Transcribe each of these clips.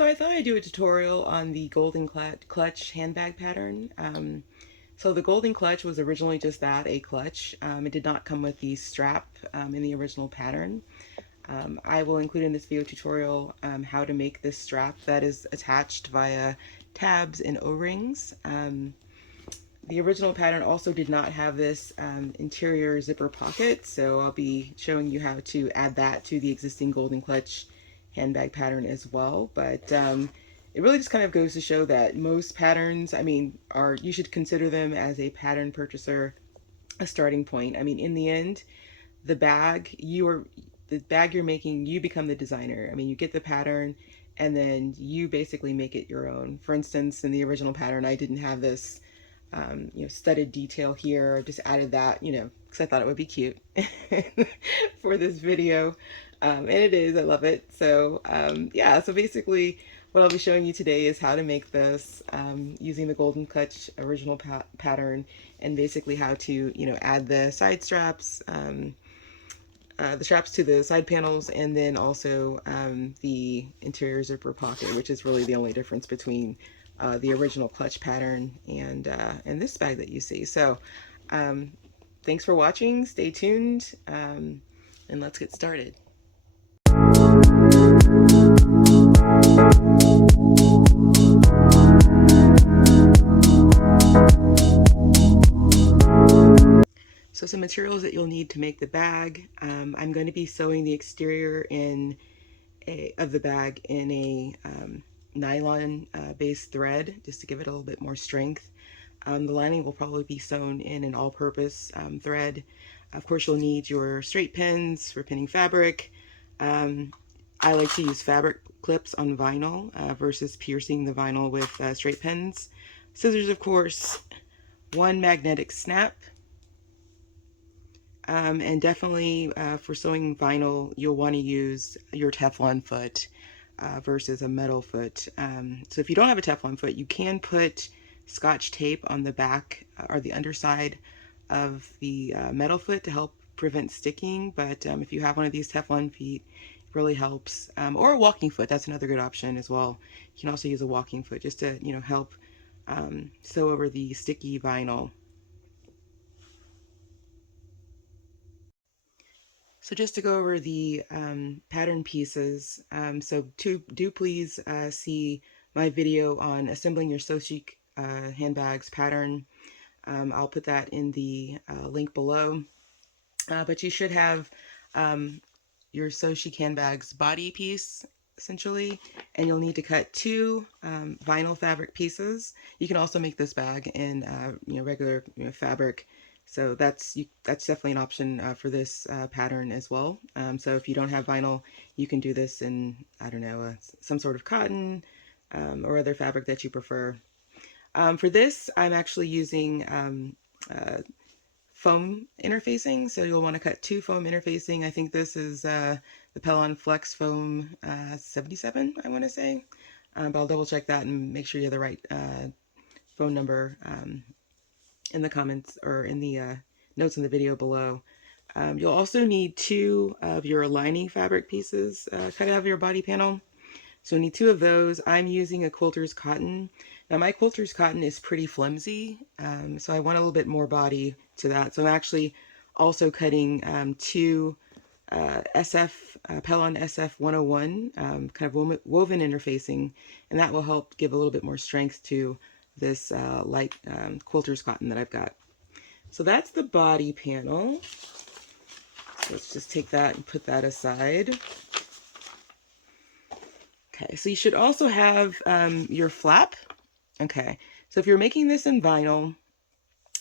So I thought I'd do a tutorial on the golden clutch handbag pattern. So the golden clutch was originally just that, a clutch. It did not come with the strap in the original pattern. I will include in this video tutorial how to make this strap that is attached via tabs and O-rings. The original pattern also did not have this interior zipper pocket, so I'll be showing you how to add that to the existing golden clutch handbag pattern as well. But it really just kind of goes to show that most patterns, I mean, you should consider them as a pattern purchaser, a starting point. I mean, in the end, the bag you're making, you become the designer. I mean, you get the pattern and then you basically make it your own. For instance, in the original pattern, I didn't have this studded detail here. I just added that, because I thought it would be cute for this video. And it is, I love it. So yeah, so basically what I'll be showing you today is how to make this using the golden clutch original pattern, and basically how to, add the side straps, the straps to the side panels, and then also the interior zipper pocket, which is really the only difference between the original clutch pattern and this bag that you see. So thanks for watching, stay tuned, and let's get started. So some materials that you'll need to make the bag. I'm going to be sewing the exterior of the bag in a nylon based thread, just to give it a little bit more strength. The lining will probably be sewn in an all-purpose thread. Of course, you'll need your straight pins for pinning fabric. I like to use fabric clips on vinyl versus piercing the vinyl with straight pins. Scissors, of course, one magnetic snap. And definitely for sewing vinyl, you'll want to use your Teflon foot versus a metal foot. So if you don't have a Teflon foot, you can put Scotch tape on the back or the underside of the metal foot to help prevent sticking. But if you have one of these Teflon feet, it really helps. Or a walking foot, that's another good option as well. You can also use a walking foot just to, help sew over the sticky vinyl. So just to go over the pattern pieces, so do please see my video on assembling your So Chic handbags pattern. I'll put that in the link below. But you should have your So Chic handbags body piece, essentially, and you'll need to cut two vinyl fabric pieces. You can also make this bag in regular fabric. So that's definitely an option for this pattern as well. So if you don't have vinyl, you can do this in, I don't know, some sort of cotton or other fabric that you prefer. For this, I'm actually using foam interfacing. So you'll want to cut two foam interfacing. I think this is the Pellon Flex Foam 77, I want to say. But I'll double check that and make sure you have the right phone number in the comments or in the notes in the video below. You'll also need two of your lining fabric pieces cut out of your body panel. So you'll need two of those. I'm using a Quilter's cotton. Now my Quilter's cotton is pretty flimsy, so I want a little bit more body to that. So I'm actually also cutting two Pellon SF 101 kind of woven interfacing, and that will help give a little bit more strength to this light Quilter's cotton that I've got. So that's the body panel. So let's just take that and put that aside. Okay, so you should also have your flap. Okay, so if you're making this in vinyl,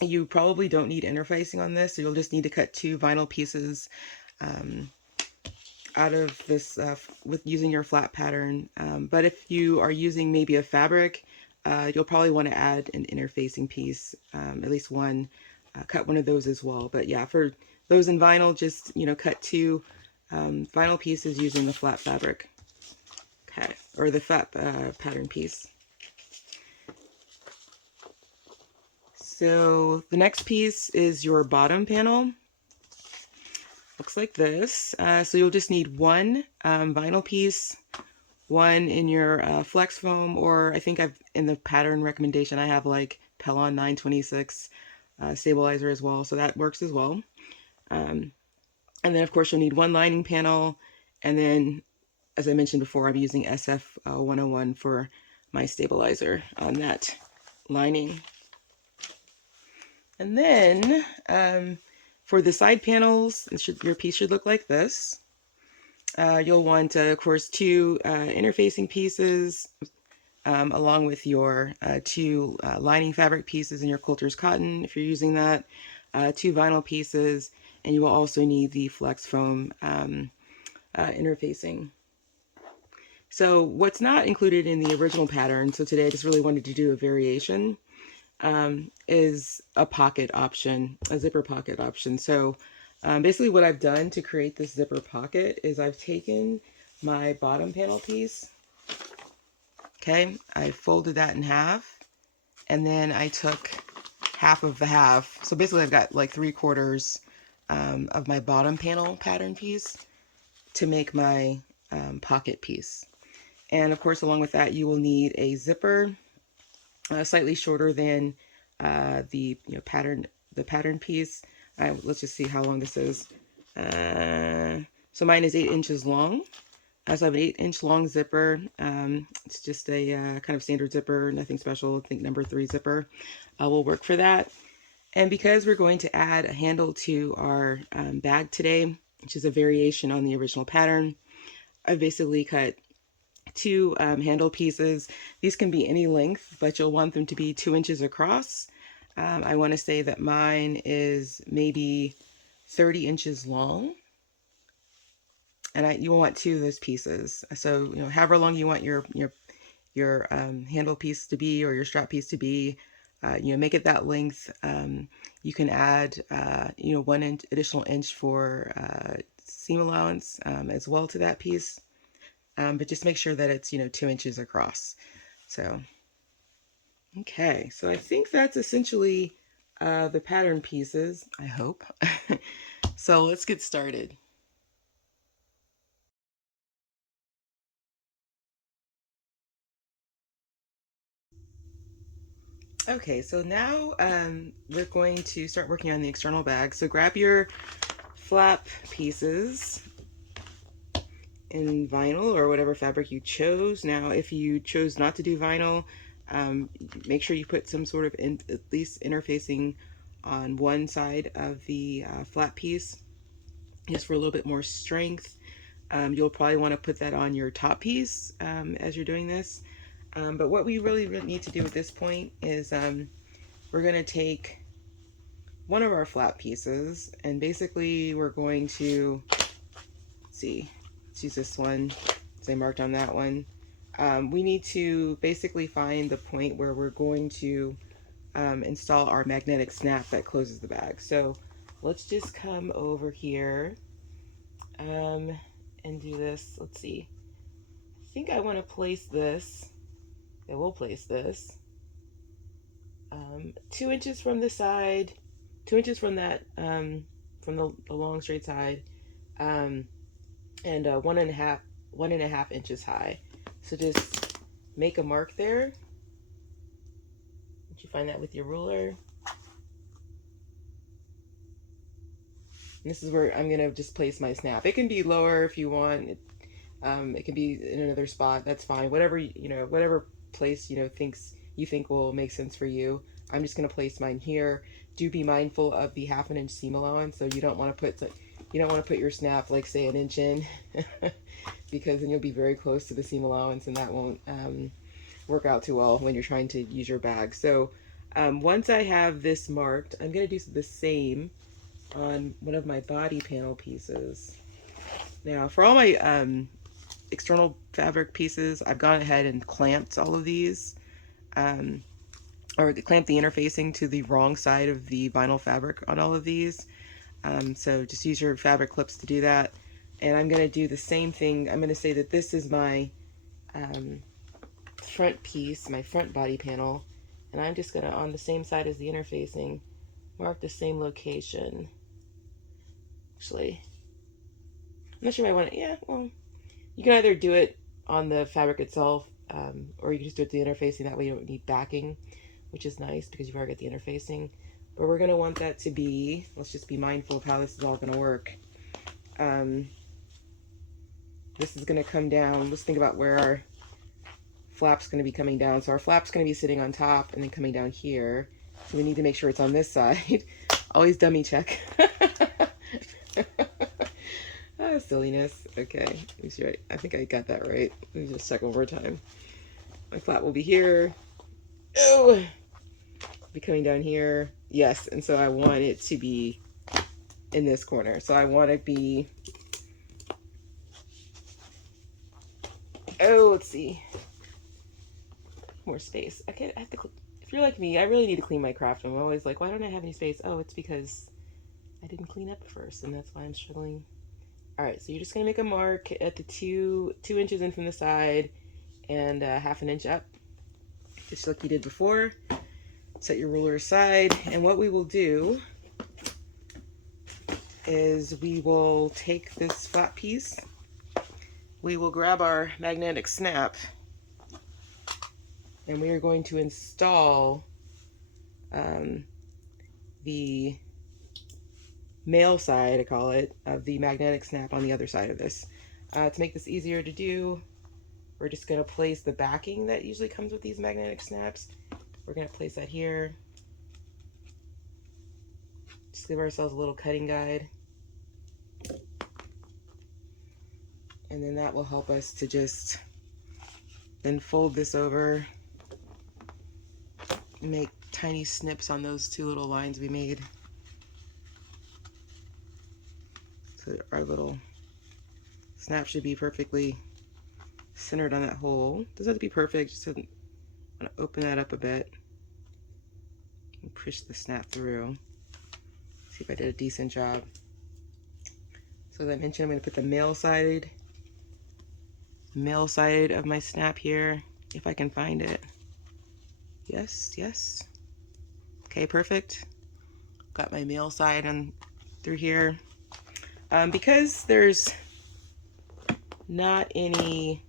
you probably don't need interfacing on this, so you'll just need to cut two vinyl pieces out of this with using your flat pattern. But if you are using maybe a fabric, you'll probably want to add an interfacing piece, at least one, cut one of those as well. But yeah, for those in vinyl, just, cut two vinyl pieces using the flat fabric. Okay, or the flat pattern piece. So the next piece is your bottom panel. Looks like this. So you'll just need one vinyl piece one in your flex foam, or I think I've in the pattern recommendation I have like Pellon 926 stabilizer as well, so that works as well. Um, and then of course you'll need one lining panel, and then as I mentioned before, I'm using SF 101 for my stabilizer on that lining. And then for the side panels, your piece should look like this. You'll want, of course, two interfacing pieces along with your two lining fabric pieces in your Quliter's cotton, if you're using that, two vinyl pieces, and you will also need the flex foam interfacing. So what's not included in the original pattern, so today I just really wanted to do a variation, is a pocket option, a zipper pocket option. So basically what I've done to create this zipper pocket is I've taken my bottom panel piece, okay, I folded that in half, and then I took half of the half. So basically I've got like 3/4 of my bottom panel pattern piece to make my pocket piece. And of course, along with that, you will need a zipper, slightly shorter than the pattern piece. Let's just see how long this is. So mine is 8 inches long. So I have an 8-inch long zipper. It's just a kind of standard zipper, nothing special. I think number 3 zipper will work for that. And because we're going to add a handle to our bag today, which is a variation on the original pattern, I've basically cut two handle pieces. These can be any length, but you'll want them to be 2 inches across. I want to say that mine is maybe 30 inches long, and you want 2 of those pieces. So however long you want your handle piece to be, or your strap piece to be, make it that length. You can add 1 additional inch for seam allowance as well to that piece. But just make sure that it's 2 inches across. So okay, so I think that's essentially the pattern pieces, I hope. So let's get started. Okay, so now we're going to start working on the external bag. So grab your flap pieces in vinyl or whatever fabric you chose. Now, if you chose not to do vinyl, make sure you put some sort of at least interfacing on one side of the flat piece, just for a little bit more strength. You'll probably want to put that on your top piece as you're doing this. But what we really need to do at this point is we're going to take one of our flat pieces, and basically we're going to, let's use this one, as I marked on that one. We need to basically find the point where we're going to install our magnetic snap that closes the bag. So let's just come over here and do this. Let's see. I think I want to place this. I will place this 2 inches from the side, 2 inches from that from the long straight side, and 1.5 inches high. So just make a mark there. Once you find that with your ruler, and this is where I'm gonna just place my snap. It can be lower if you want. It can be in another spot. That's fine. Whatever whatever place you think will make sense for you. I'm just gonna place mine here. Do be mindful of the 1/2 inch seam allowance. So you don't want to put your snap like say 1 inch in, because then you'll be very close to the seam allowance, and that won't work out too well when you're trying to use your bag. So once I have this marked, I'm gonna do the same on one of my body panel pieces. Now for all my external fabric pieces, I've gone ahead and clamped all of these, or clamped the interfacing to the wrong side of the vinyl fabric on all of these. So just use your fabric clips to do that. And I'm going to do the same thing. I'm going to say that this is my front piece, my front body panel, and I'm just going to, on the same side as the interfacing, mark the same location. Actually, I'm not sure if I want to, yeah, well, you can either do it on the fabric itself, or you can just do it the interfacing. That way you don't need backing, which is nice because you've already got the interfacing. But we're going to want that to be, let's just be mindful of how this is all going to work. This is going to come down. Let's think about where our flap's going to be coming down. So our flap's going to be sitting on top and then coming down here. So we need to make sure it's on this side. Always dummy check. Ah, silliness. Okay, let me see. Right. I think I got that right. Let me just check one more time. My flap will be here. Oh, be coming down here. Yes, and so I want it to be in this corner. So I want to be. Oh, let's see. More space. I have to. If you're like me, I really need to clean my craft room. I'm always like, why don't I have any space? Oh, it's because I didn't clean up first, and that's why I'm struggling. All right, so you're just gonna make a mark at the two inches in from the side and 1/2 inch up, just like you did before. Set your ruler aside, and what we will do is we will take this flat piece, we will grab our magnetic snap, and we are going to install the male side, I call it, of the magnetic snap on the other side of this. To make this easier to do, we're just going to place the backing that usually comes with these magnetic snaps. We're going to place that here. Just give ourselves a little cutting guide. And then that will help us to just then fold this over, make tiny snips on those two little lines we made. So our little snap should be perfectly centered on that hole. Doesn't have to be perfect, just want to open that up a bit and push the snap through. See if I did a decent job. So as I mentioned, I'm going to put the male side of my snap here, if I can find it. Yes, yes. Okay, perfect. Got my male side on through here. Because there's not any,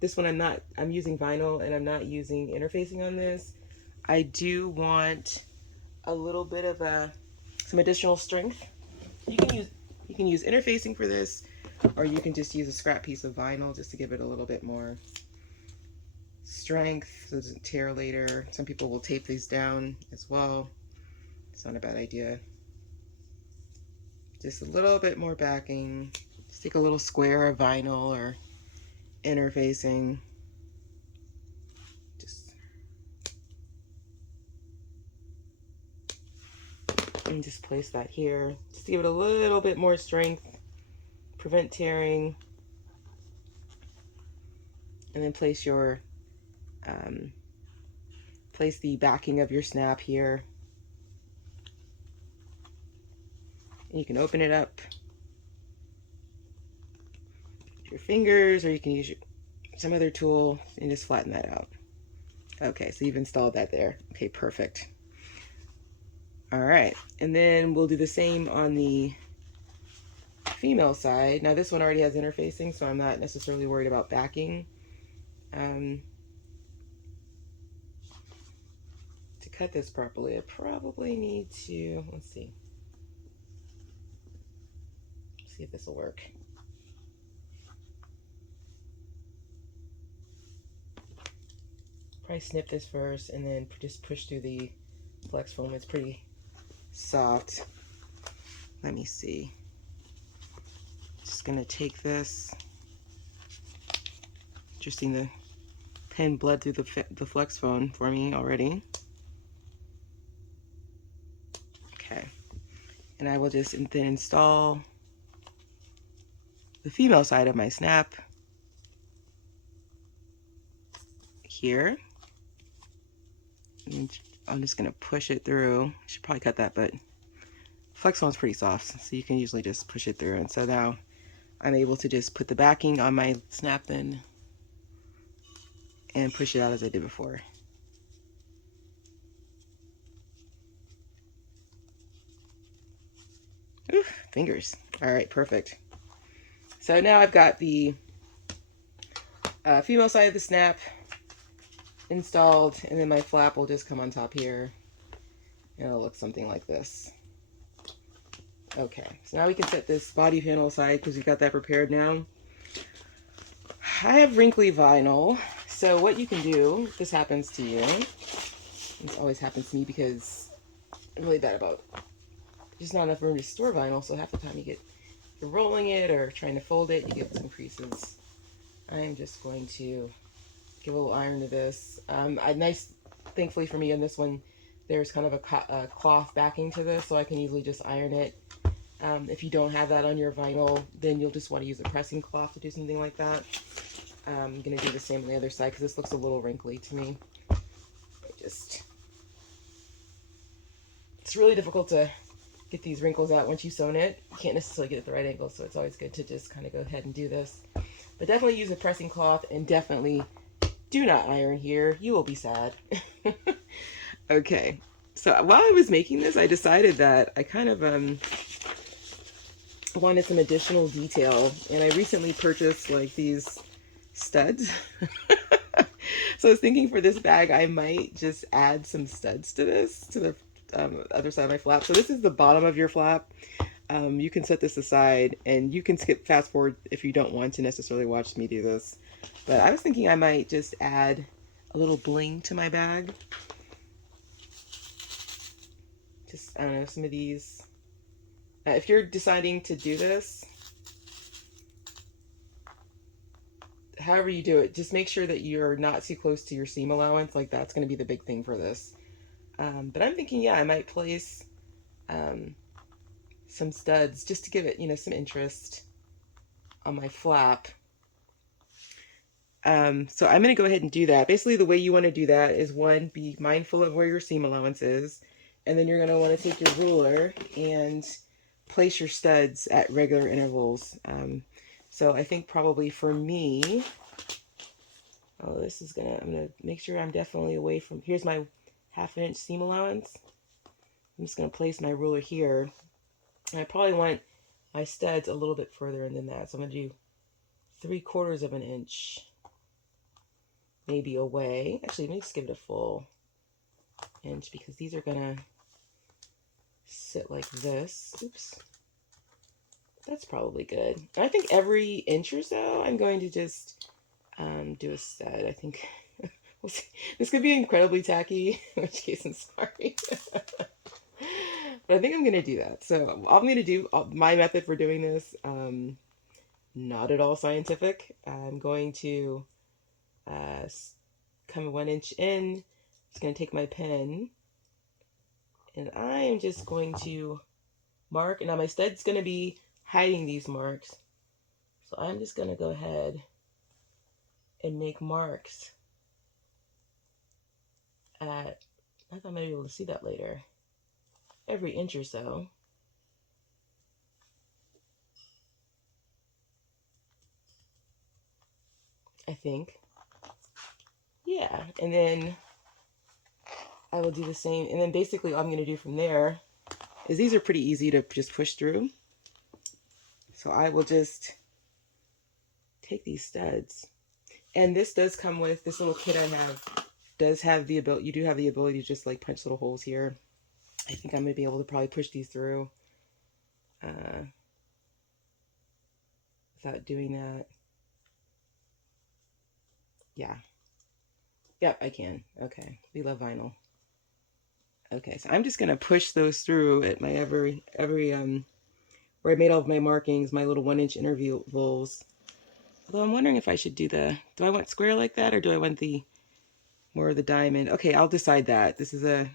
this one I'm using vinyl and I'm not using interfacing on this. I do want a little bit of some additional strength. You can use interfacing for this, or you can just use a scrap piece of vinyl just to give it a little bit more strength so it doesn't tear later. Some people will tape these down as well. It's not a bad idea. Just a little bit more backing. Just take a little square of vinyl or interfacing. And just place that here. Just to give it a little bit more strength. Prevent tearing. And then place your place the backing of your snap here. And you can open it up with your fingers, or you can use some other tool and just flatten that out. Okay, so you've installed that there. Okay, perfect. All right, and then we'll do the same on the female side. Now this one already has interfacing, so I'm not necessarily worried about backing. To cut this properly, I probably need to, let's see if this will work. Probably snip this first and then just push through the flex foam. It's pretty soft. Let me see. Just gonna take this. Interesting, the pen bled through the flex foam for me already. Okay, and I will just then install the female side of my snap here. And I'm just gonna push it through. I should probably cut that, but flex foam is pretty soft, so you can usually just push it through. And so now I'm able to just put the backing on my snap then and push it out as I did before. Oof, fingers. All right, perfect. So now I've got the Female side of the snap installed, and then my flap will just come on top here, and it'll look something like this. Okay, so now we can set this body panel aside because we've got that prepared now. I have wrinkly vinyl, so what you can do, if this happens to you, this always happens to me because I'm really bad about there's not enough room to store vinyl, so half the time you're rolling it or trying to fold it, you get some creases. I am just going to give a little iron to this. Thankfully for me on this one, there's kind of a cloth backing to this, so I can easily just iron it. If you don't have that on your vinyl, then you'll just want to use a pressing cloth to do something like that. I'm going to do the same on the other side because this looks a little wrinkly to me. It's really difficult to get these wrinkles out once you've sewn it. You can't necessarily get it at the right angle, so it's always good to just kind of go ahead and do this. But definitely use a pressing cloth, and definitely do not iron here. You will be sad. Okay, so while I was making this, I decided that I kind of wanted some additional detail, and I recently purchased like these studs. So I was thinking for this bag, I might just add some studs to this, to the other side of my flap. So this is the bottom of your flap. You can set this aside, and you can fast forward if you don't want to necessarily watch me do this. But I was thinking I might just add a little bling to my bag. Just, I don't know, some of these. If you're deciding to do this, however you do it, just make sure that you're not too close to your seam allowance. Like, that's going to be the big thing for this. But I'm thinking, yeah, I might place some studs just to give it, you know, some interest on my flap. So I'm going to go ahead and do that. Basically, the way you want to do that is, one, be mindful of where your seam allowance is. And then you're going to want to take your ruler and place your studs at regular intervals. So I think probably for me, I'm going to make sure I'm definitely away from, here's my 1/2 inch seam allowance. I'm just going to place my ruler here. And I probably want my studs a little bit further in than that. So I'm going to do 3/4 of an inch, maybe away. Actually, let me just give it a full inch because these are going to sit like this. Oops. That's probably good. And I think every inch or so, I'm going to just do a stud. I think we'll see. This could be incredibly tacky, in which case I'm sorry. But I think I'm going to do that. So I'm going to do my method for doing this. Not at all scientific. I'm going to come 1 inch in. Just going to take my pen, and I am just going to mark. And now my stud's going to be hiding these marks. So I'm just going to go ahead and make marks at, I thought I might be able to see that later, every inch or so. I think. Yeah, and then I will do the same. And then basically all I'm going to do from there is, these are pretty easy to just push through. So I will just take these studs. And this does come with, this little kit I have, does have the ability, you do have the ability to just like punch little holes here. I think I'm going to be able to probably push these through without doing that. Yeah. Yep, I can. Okay. We love vinyl. Okay, so I'm just going to push those through at my every where I made all of my markings, my little 1 inch intervals. Although I'm wondering if I should do do I want square like that, or do I want more of the diamond? Okay, I'll decide that. This is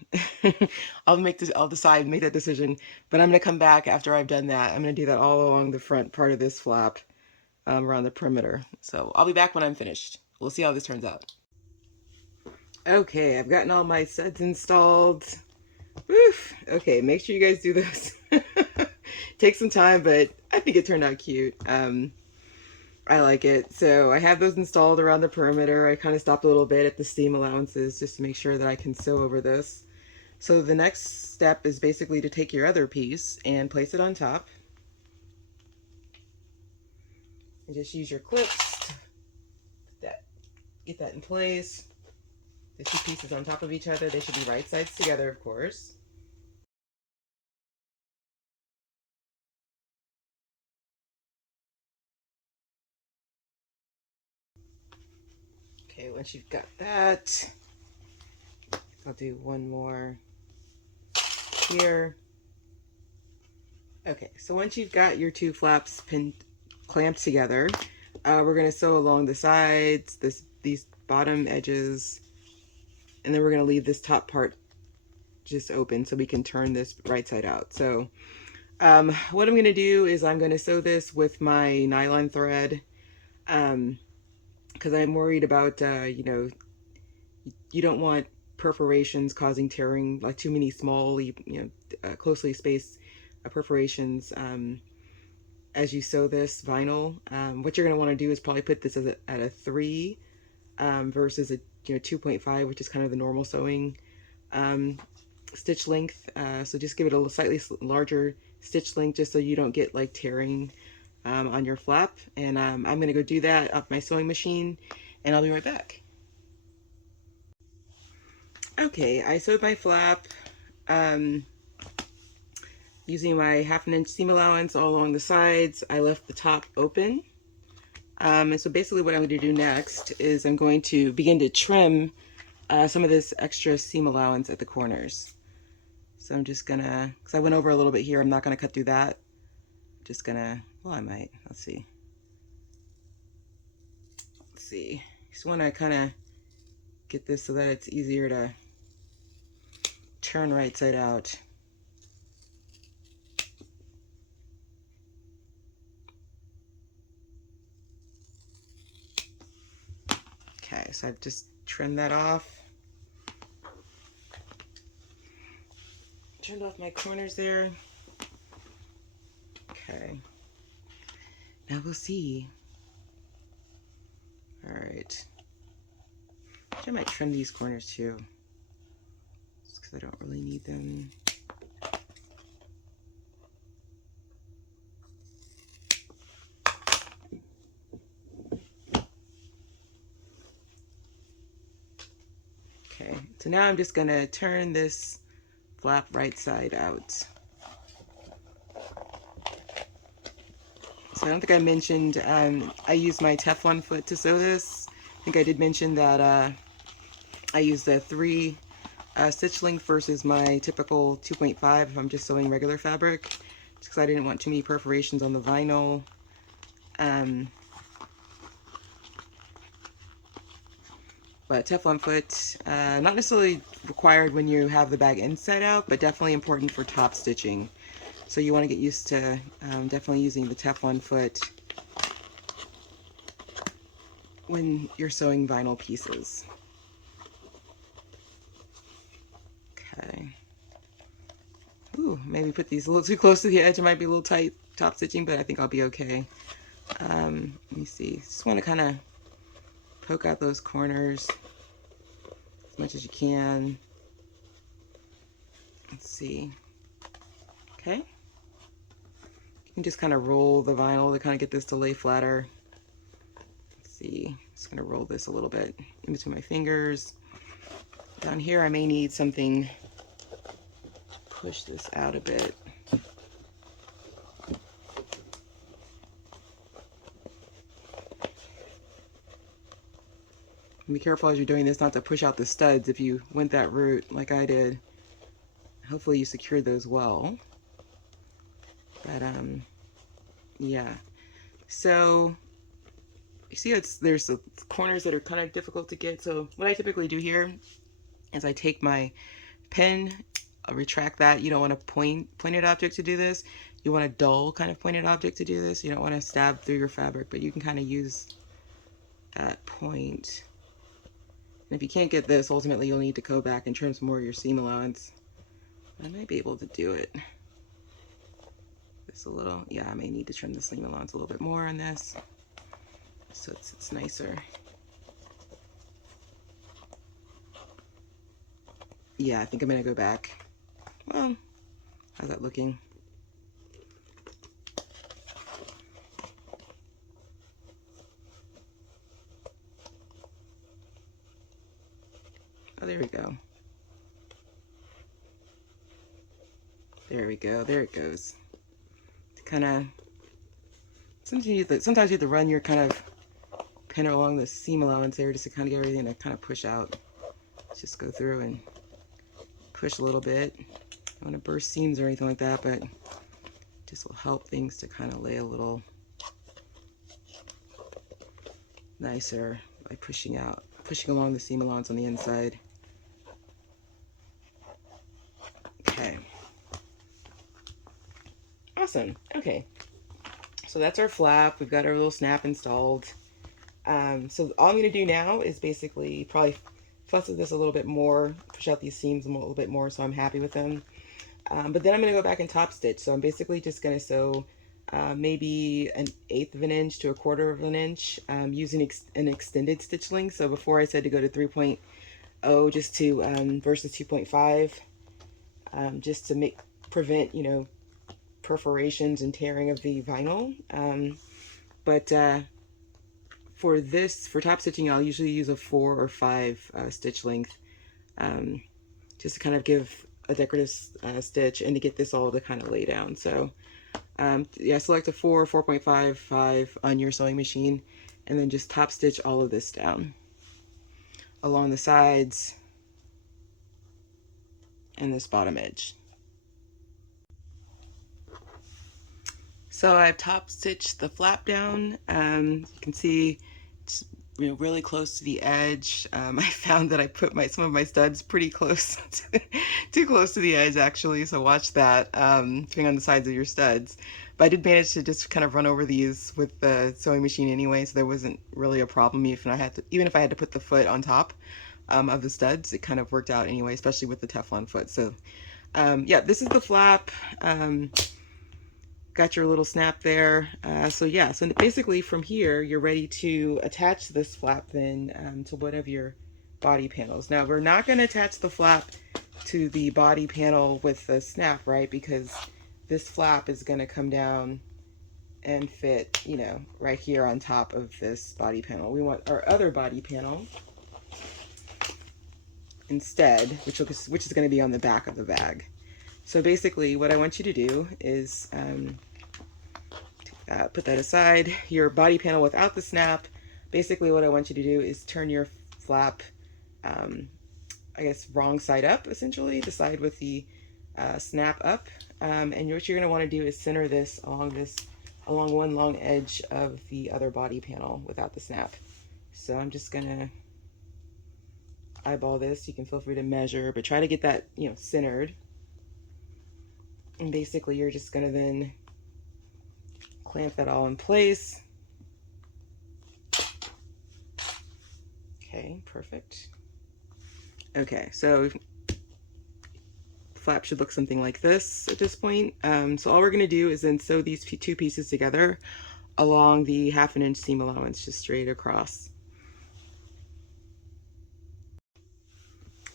I'll decide, make that decision. But I'm going to come back after I've done that. I'm going to do that all along the front part of this flap, around the perimeter. So I'll be back when I'm finished. We'll see how this turns out. Okay, I've gotten all my studs installed. Woof. Okay, make sure you guys do this. Take some time, but I think it turned out cute. I like it. So I have those installed around the perimeter. I kind of stopped a little bit at the seam allowances just to make sure that I can sew over this. So the next step is basically to take your other piece and place it on top. And just use your clips to put that Get that in place. The two pieces on top of each other, they should be right sides together, of course. Okay, once you've got that, I'll do one more here. Okay, so once you've got your two flaps clamped together, we're going to sew along the sides, these bottom edges, and then we're going to leave this top part just open so we can turn this right side out. So what I'm going to do is I'm going to sew this with my nylon thread, because I'm worried about, you know, you don't want perforations causing tearing, like too many small, closely spaced perforations as you sew this vinyl. What you're going to want to do is probably put this at a 3 versus a 2.5, which is kind of the normal sewing stitch length. So just give it a slightly larger stitch length just so you don't get like tearing on your flap. And I'm going to go do that off my sewing machine, and I'll be right back. Okay, I sewed my flap using my 1/2 inch seam allowance all along the sides. I left the top open. And so basically what I'm going to do next is I'm going to begin to trim some of this extra seam allowance at the corners. So I'm just gonna, because I went over a little bit here, I'm not gonna cut through that. I'm just gonna, well, I might, let's see. Let's see, just wanna kind of get this so that it's easier to turn right side out. Okay, so I've just trimmed that off. Turned off my corners there. Okay, now we'll see. All right, I might trim these corners too, just because I don't really need them. Okay, so now I'm just gonna turn this flap right side out. So I don't think I mentioned, I used my Teflon foot to sew this. I think I did mention that I used the 3 stitch length versus my typical 2.5 if I'm just sewing regular fabric, just because I didn't want too many perforations on the vinyl. But Teflon foot, not necessarily required when you have the bag inside out, but definitely important for top stitching. So you want to get used to definitely using the Teflon foot when you're sewing vinyl pieces. Okay. Ooh, maybe put these a little too close to the edge. It might be a little tight top stitching, but I think I'll be okay. Let me see. Just want to kind of poke out those corners as much as you can. Let's see. Okay. You can just kind of roll the vinyl to kind of get this to lay flatter. Let's see. Just going to roll this a little bit in between my fingers. Down here, I may need something. Push this out a bit. And be careful as you're doing this not to push out the studs if you went that route like I did. Hopefully you secured those well. But yeah. So you see there's the corners that are kind of difficult to get. So what I typically do here is I take my pen, I'll retract that. You don't want a pointed object to do this. You want a dull kind of pointed object to do this. You don't want to stab through your fabric, but you can kind of use that point. And if you can't get this, ultimately you'll need to go back and trim some more of your seam allowance. I might be able to do it. This a little, yeah, I may need to trim the seam allowance a little bit more on this, so it's nicer. Yeah, I think I'm gonna go back. Well, how's that looking? there we go. There we go. There it goes. Kind of, sometimes you have to run your kind of pin along the seam allowance there just to kind of get everything to kind of push out. Let's just go through and push a little bit. I don't want to burst seams or anything like that, but just will help things to kind of lay a little nicer by pushing along the seam allowance on the inside. Okay. Awesome. Okay. So that's our flap. We've got our little snap installed. So all I'm going to do now is basically probably fuss with this a little bit more, push out these seams a little bit more so I'm happy with them. But then I'm going to go back and top stitch. So I'm basically just going to sew maybe 1/8 of an inch to 1/4 of an inch using an extended stitch length. So before I said to go to 3.0 just to versus 2.5 just to prevent, you know, perforations and tearing of the vinyl. For top stitching, I'll usually use a 4 or 5 stitch length just to kind of give a decorative stitch and to get this all to kind of lay down. So yeah, select a 4, 4.5, 5 on your sewing machine, and then just top stitch all of this down along the sides and this bottom edge. So I've top stitched the flap down. You can see it's, you know, really close to the edge. I found that I put some of my studs pretty close, too close to the edge actually. So watch that, depending on the size of your studs. But I did manage to just kind of run over these with the sewing machine anyway, so there wasn't really a problem even if I had to put the foot on top of the studs. It kind of worked out anyway, especially with the Teflon foot. So yeah, this is the flap. Got your little snap there. So yeah, so basically from here, you're ready to attach this flap then to one of your body panels. Now we're not going to attach the flap to the body panel with the snap, right? Because this flap is going to come down and fit, you know, right here on top of this body panel. We want our other body panel instead, which is going to be on the back of the bag. So basically what I want you to do is put that aside. Your body panel without the snap, basically what I want you to do is turn your flap, I guess, wrong side up, essentially, the side with the snap up. And what you're going to want to do is center this along one long edge of the other body panel without the snap. So I'm just going to eyeball this. You can feel free to measure, but try to get that, you know, centered. And basically you're just going to then clamp that all in place. Okay, perfect. Okay, so flap should look something like this at this point. So all we're going to do is then sew these two pieces together along the 1/2 inch seam allowance, just straight across.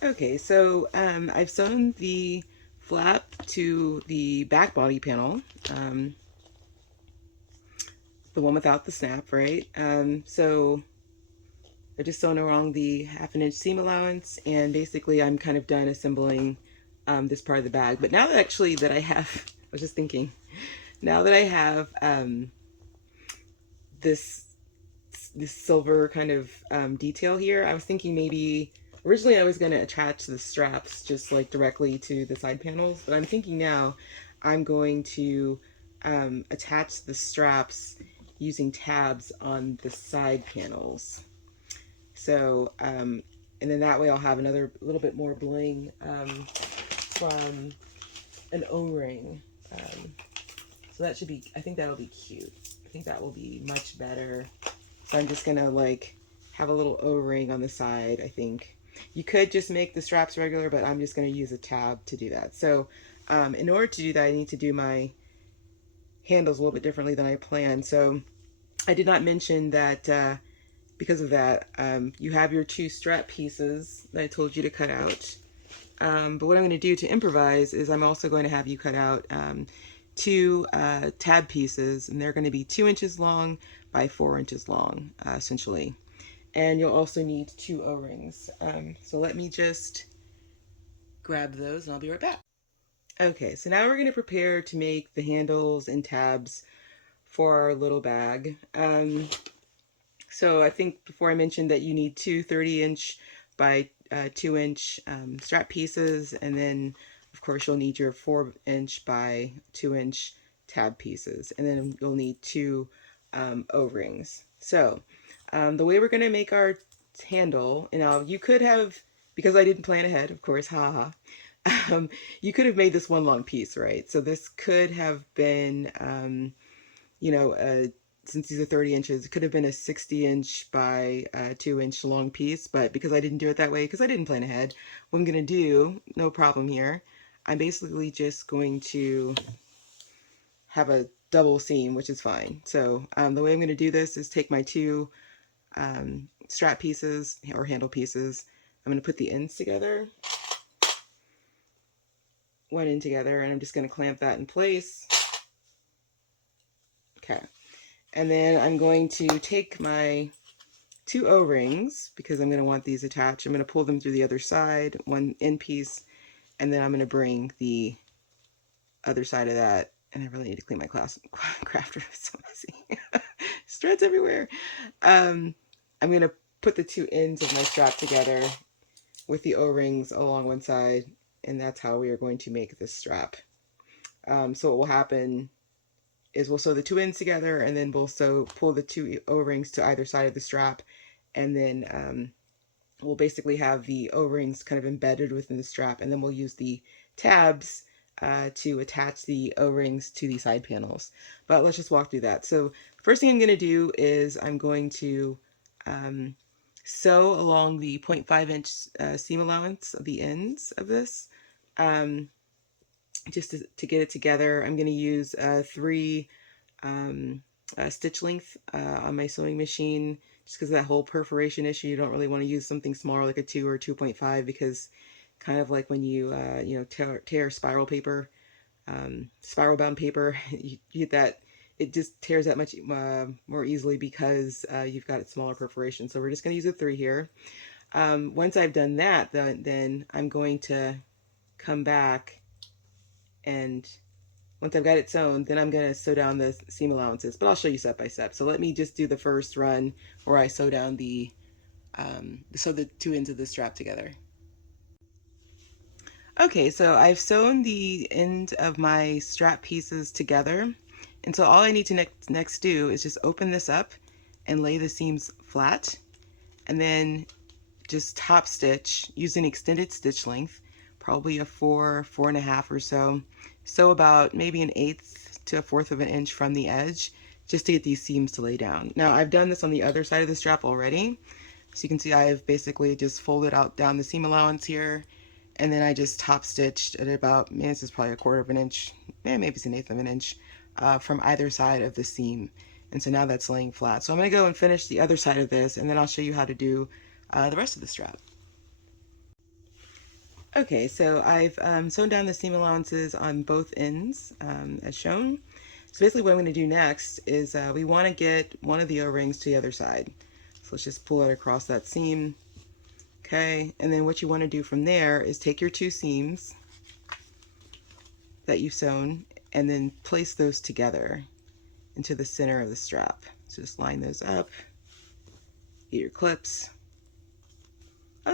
Okay, so I've sewn the flap to the back body panel, the one without the snap, right? So I just sewn along the 1/2 inch seam allowance, and basically I'm kind of done assembling this part of the bag. But now that I have, I was just thinking, now that I have this silver kind of detail here, I was thinking maybe originally I was going to attach the straps just like directly to the side panels, but I'm thinking now I'm going to attach the straps using tabs on the side panels. So and then that way I'll have another little bit more bling from an O-ring. So that should be, I think that'll be cute. I think that will be much better. So I'm just gonna like have a little O-ring on the side, I think. You could just make the straps regular, but I'm just gonna use a tab to do that. So in order to do that, I need to do my handles a little bit differently than I planned. So I did not mention that because of that, you have your 2 strap pieces that I told you to cut out. But what I'm going to do to improvise is I'm also going to have you cut out 2 tab pieces, and they're going to be 2 inches long by 4 inches long, essentially. and you'll also need 2 O-rings. So let me just grab those and I'll be right back. Okay, so now we're going to prepare to make the handles and tabs for our little bag. So I think before I mentioned that you need 2 30-inch by 2-inch strap pieces, and then of course you'll need your 4-inch by 2-inch tab pieces, and then you'll need 2 O-rings. So the way we're going to make our handle, you know, you could have, because I didn't plan ahead, of course, haha. You could have made this one long piece, right? So this could have been, you know, since these are 30 inches, it could have been a 60-inch by 2-inch long piece, but because I didn't do it that way, because I didn't plan ahead, what I'm going to do, no problem here, I'm basically just going to have a double seam, which is fine. So the way I'm going to do this is take my 2 strap pieces or handle pieces. I'm going to put the ends together, one end together, and I'm just going to clamp that in place. Okay. And then I'm going to take my 2 O-rings, because I'm going to want these attached. I'm going to pull them through the other side, one end piece, and then I'm going to bring the other side of that. And I really need to clean my crafter. It's so messy. Threads everywhere. I'm going to put the 2 ends of my strap together with the O-rings along one side, and that's how we are going to make this strap. So what will happen is we'll sew the 2 ends together, and then we'll pull the 2 O-rings to either side of the strap, and then we'll basically have the O-rings kind of embedded within the strap, and then we'll use the tabs to attach the O-rings to the side panels. But let's just walk through that. So first thing I'm going to do is I'm going to sew along the 0.5-inch seam allowance of the ends of this. Just to get it together, I'm going to use 3 stitch length on my sewing machine, just because of that whole perforation issue. You don't really want to use something smaller like a 2 or 2.5, because kind of like when you you know, tear spiral paper, spiral bound paper, you get that it just tears that much more easily because you've got a smaller perforation. So we're just going to use a 3 here. Once I've done that, then I'm going to come back, and once I've got it sewn, then I'm going to sew down the seam allowances, but I'll show you step by step. So let me just do the first run where I sew down the 2 ends of the strap together. Okay, so I've sewn the end of my strap pieces together. And so all I need to next do is just open this up and lay the seams flat, and then just top stitch using extended stitch length, probably a 4.5 or so. So about maybe 1/8 to 1/4 of an inch from the edge, just to get these seams to lay down. Now I've done this on the other side of the strap already. So you can see I've basically just folded out down the seam allowance here, and then I just top stitched at about, man, this is probably 1/4 of an inch, maybe it's 1/8 of an inch from either side of the seam. And so now that's laying flat. So I'm going to go and finish the other side of this, and then I'll show you how to do the rest of the strap. Okay, so I've sewn down the seam allowances on both ends as shown. So basically what I'm going to do next is we want to get one of the O-rings to the other side. So let's just pull it across that seam. Okay, and then what you want to do from there is take your 2 seams that you've sewn and then place those together into the center of the strap. So just line those up, get your clips,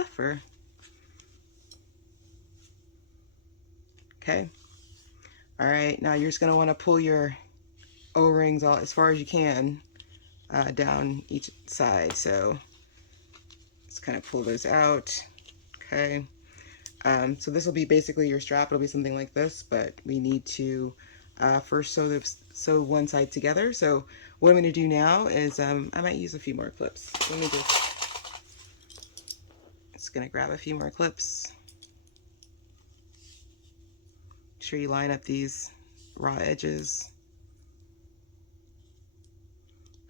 for okay. All right, now you're just going to want to pull your O-rings all as far as you can down each side. So let's kind of pull those out. Okay. So this will be basically your strap. It'll be something like this, but we need to first sew one side together. So what I'm going to do now is I might use a few more clips. Let me just going to grab a few more clips. Make sure you line up these raw edges.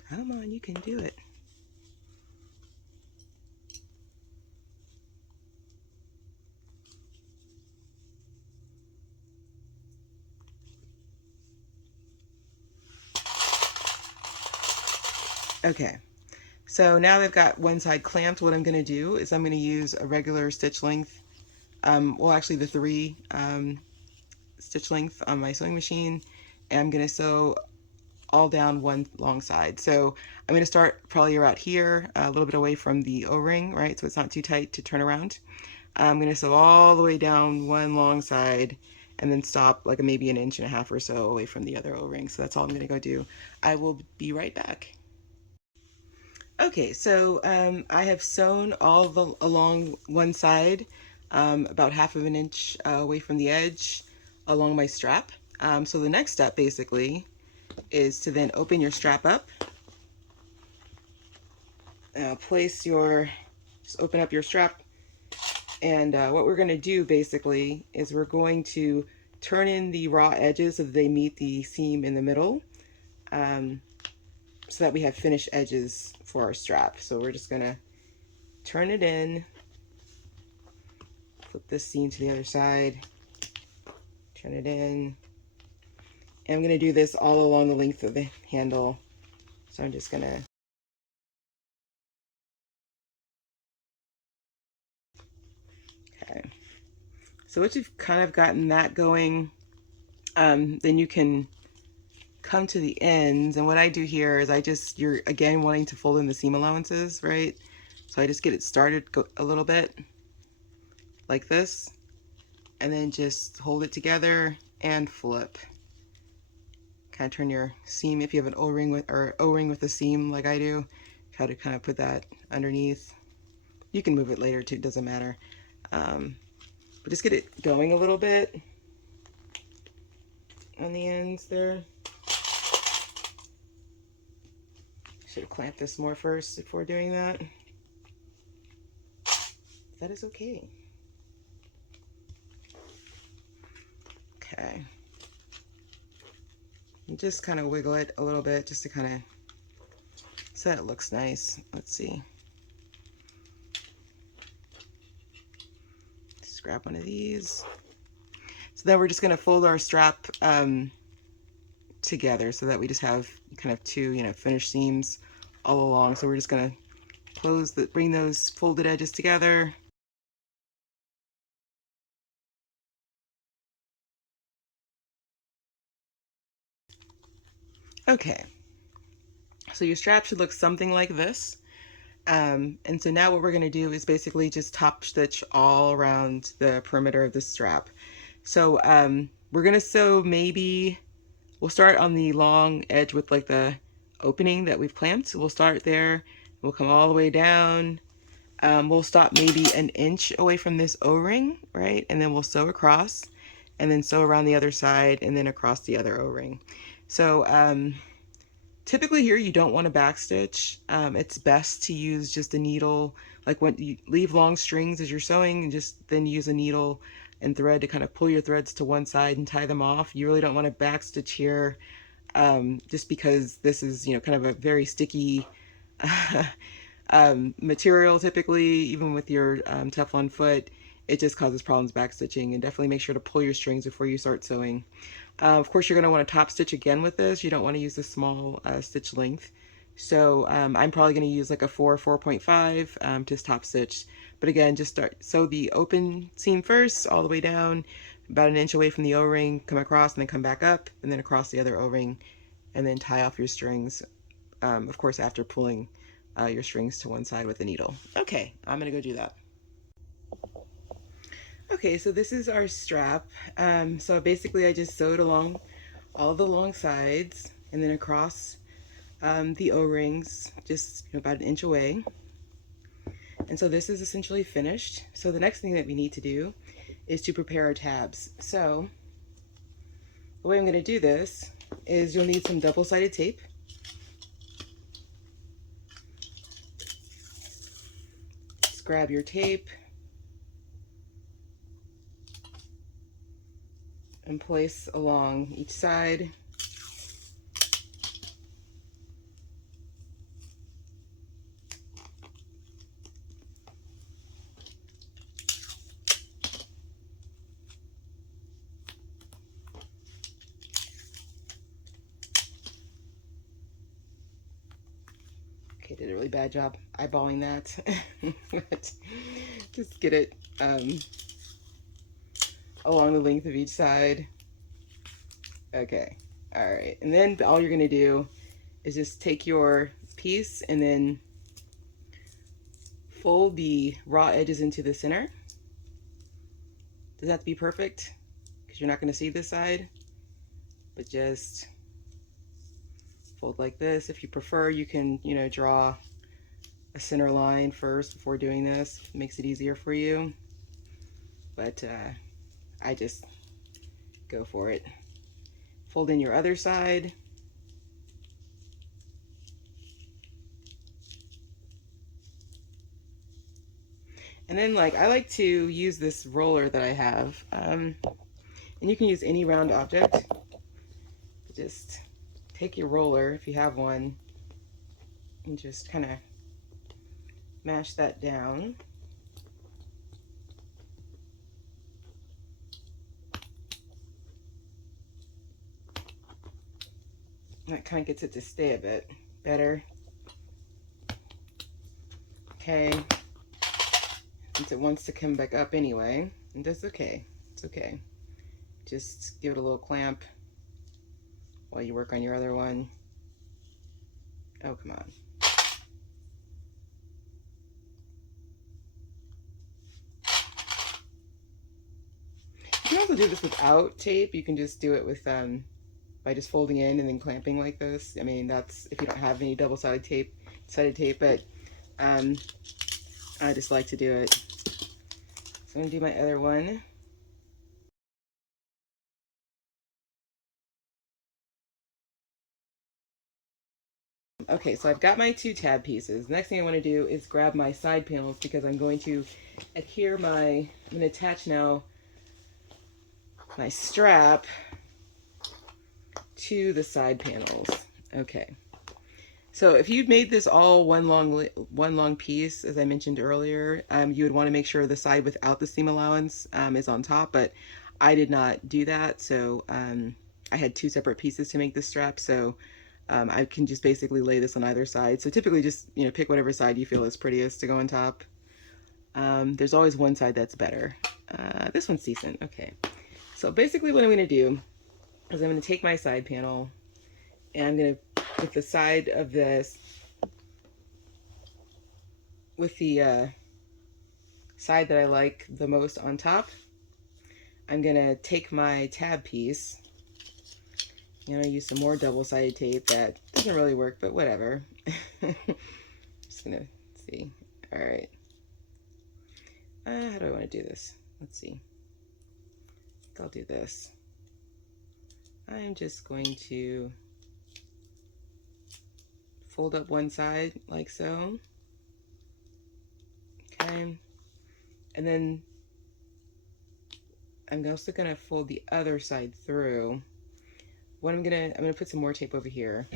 Come on, you can do it. Okay, So now they've got one side clamped. What I'm going to do is I'm going to use a regular stitch length, well actually the 3 stitch length on my sewing machine, and I'm going to sew all down one long side. So I'm going to start probably around here, a little bit away from the O-ring, right? So it's not too tight to turn around. I'm going to sew all the way down one long side and then stop like maybe 1.5 inches or so away from the other O-ring. So that's all I'm going to go do. I will be right back. Okay, so I have sewn along one side, about 1/2 inch away from the edge along my strap. So the next step basically is to then open your strap up. Just open up your strap, and what we're going to do basically is we're going to turn in the raw edges so that they meet the seam in the middle, so that we have finished edges for our strap. So we're just going to turn it in, flip this seam to the other side, turn it in, and I'm going to do this all along the length of the handle. So I'm just going to So once you've kind of gotten that going, then you can come to the ends. And what I do here is you're again wanting to fold in the seam allowances, right? So I just get it started a little bit like this, and then just hold it together and flip. Kind of turn your seam, if you have an O-ring with a seam like I do, try to kind of put that underneath. You can move it later too, it doesn't matter. But just get it going a little bit on the ends there. Should have clamped this more first before doing that. That is okay. Okay. And just kind of wiggle it a little bit just to kind of so that it looks nice. Let's see. Just grab one of these. So then we're just going to fold our strap together so that we just have kind of two, finished seams all along. So we're just going to bring those folded edges together. Okay. So your strap should look something like this. And so now what we're going to do is basically just top stitch all around the perimeter of the strap. So we're going to sew we'll start on the long edge with like the opening that we've clamped. So we'll start there. We'll come all the way down. We'll stop maybe 1 inch away from this O-ring, right? And then we'll sew across and then sew around the other side and then across the other O-ring. So typically here you don't want to backstitch. It's best to use just a needle. Like when you leave long strings as you're sewing, and just then use a needle and thread to kind of pull your threads to one side and tie them off. You really don't want to backstitch here, just because this is, kind of a very sticky material typically, even with your Teflon foot. It just causes problems backstitching, and definitely make sure to pull your strings before you start sewing. Of course, you're going to want to top stitch again with this. You don't want to use the small stitch length. So I'm probably going to use like a 4.5 to top stitch. But again, just sew the open seam first all the way down, about 1 inch away from the O-ring, come across and then come back up, and then across the other O-ring, and then tie off your strings, of course after pulling your strings to one side with a needle. Okay, I'm going to go do that. Okay, so this is our strap. So basically I just sewed along all the long sides and then across the O-rings, just about 1 inch away. And so this is essentially finished. So the next thing that we need to do is to prepare our tabs. So the way I'm going to do this is you'll need some double-sided tape. Just grab your tape and place along each side. Okay, did did a really bad job eyeballing that. But just get it along the length of each side. Okay, all right. And then all you're gonna do is just take your piece and then fold the raw edges into the center. Doesn't have to be perfect because you're not gonna see this side, but just fold like this. If you prefer, you can, you know, draw a center line first before doing this. It makes it easier for you. But I just go for it. Fold in your other side. And then, like, I like to use this roller that I have. And you can use any round object. Just take your roller, if you have one, and just kind of mash that down. That kind of gets it to stay a bit better. Okay. Since it wants to come back up anyway, and that's okay. It's okay. Just give it a little clamp while you work on your other one. Oh, come on. You can also do this without tape. You can just do it with by just folding in and then clamping like this. I mean, that's if you don't have any double-sided tape, but I just like to do it. So I'm gonna do my other one. Okay, so I've got my 2 tab pieces. Next thing I want to do is grab my side panels because I'm going to adhere I'm going to attach now my strap to the side panels. Okay. So if you'd made this all one long piece, as I mentioned earlier, you would want to make sure the side without the seam allowance is on top, but I did not do that. So I had 2 separate pieces to make this strap. So I can just basically lay this on either side. So typically just, you know, pick whatever side you feel is prettiest to go on top. There's always one side that's better. This one's decent. Okay. So basically what I'm going to do is I'm going to take my side panel and I'm going to, with the side of this, with the side that I like the most on top, I'm going to take my tab piece. I'm going to use some more double-sided tape that doesn't really work, but whatever. Just going to see. All right. How do I want to do this? Let's see. I think I'll do this. I'm just going to fold up one side like so. Okay. And then I'm also going to fold the other side through. What I'm gonna put some more tape over here.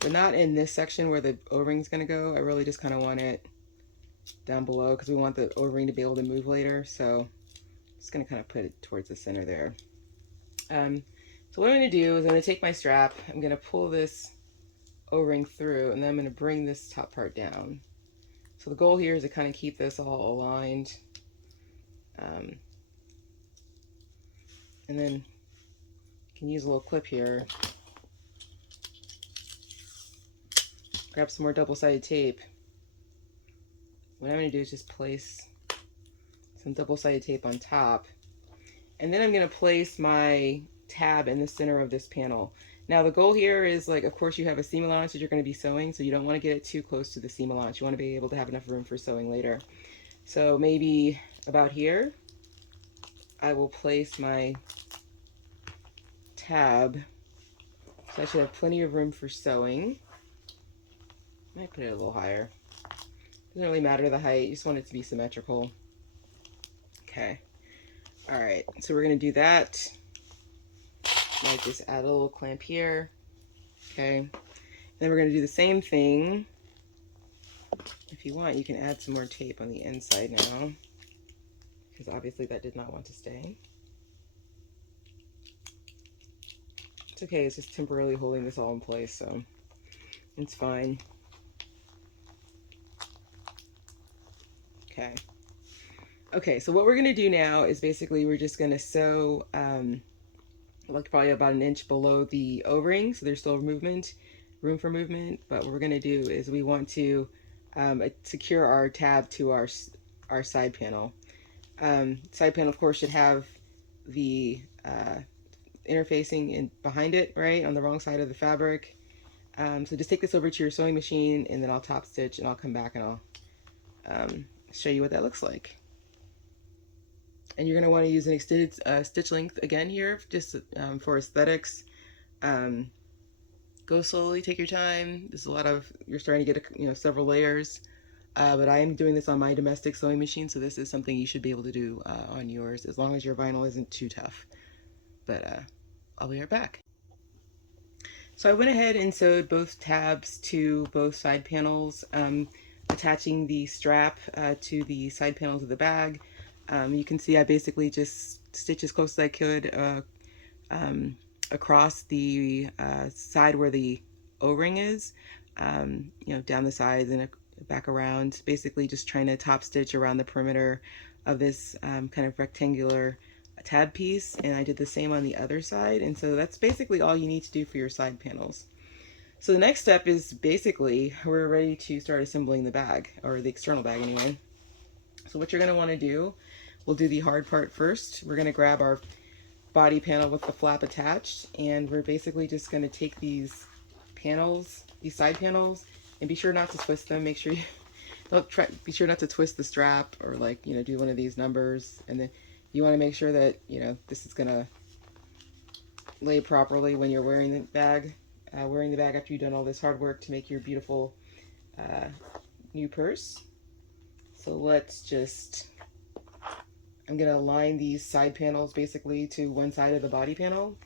But not in this section where the O-ring's gonna go. I really just kind of want it down below because we want the O-ring to be able to move later. So I'm just gonna kind of put it towards the center there. So what I'm gonna do is I'm gonna take my strap, I'm gonna pull this O-ring through, and then I'm gonna bring this top part down. So the goal here is to kind of keep this all aligned. And then you can use a little clip here. Grab some more double-sided tape. What I'm going to do is just place some double-sided tape on top. And then I'm going to place my tab in the center of this panel. Now the goal here is, like, of course you have a seam allowance that you're going to be sewing, so you don't want to get it too close to the seam allowance. You want to be able to have enough room for sewing later. So maybe about here, I will place my tab. So I should have plenty of room for sewing. Might put it a little higher. Doesn't really matter the height, you just want it to be symmetrical. Okay. All right, so we're gonna do that. Might just add a little clamp here. Okay. Then we're gonna do the same thing. If you want, you can add some more tape on the inside now, because obviously that did not want to stay. It's okay, it's just temporarily holding this all in place, so it's fine. Okay. Okay, so what we're gonna do now is basically we're just gonna sew like probably about an inch below the O-ring, so there's still room for movement. But what we're gonna do is we want to secure our tab to our side panel. Side panel, of course, should have the interfacing in behind it, right, on the wrong side of the fabric. So just take this over to your sewing machine, and then I'll top stitch, and I'll come back and I'll show you what that looks like. And you're going to want to use an extended stitch length again here, just for aesthetics. Go slowly, take your time. There's a lot of, you're starting to get several layers. But I am doing this on my domestic sewing machine, so this is something you should be able to do on yours, as long as your vinyl isn't too tough. But I'll be right back. So I went ahead and sewed both tabs to both side panels, attaching the strap to the side panels of the bag. You can see I basically just stitched as close as I could across the side where the O-ring is, down the sides and back around, basically just trying to top stitch around the perimeter of this kind of rectangular tab piece. And I did the same on the other side. And so that's basically all you need to do for your side panels. So the next step is basically we're ready to start assembling the bag, or the external bag anyway. So what you're going to want to do, we'll do the hard part first. We're going to grab our body panel with the flap attached, and we're basically just going to take these panels, these side panels, and be sure not to twist them. Make sure you be sure not to twist the strap, or do one of these numbers. And then you want to make sure that this is going to lay properly when you're wearing the bag. After you've done all this hard work to make your beautiful new purse. So I'm going to align these side panels basically to one side of the body panel.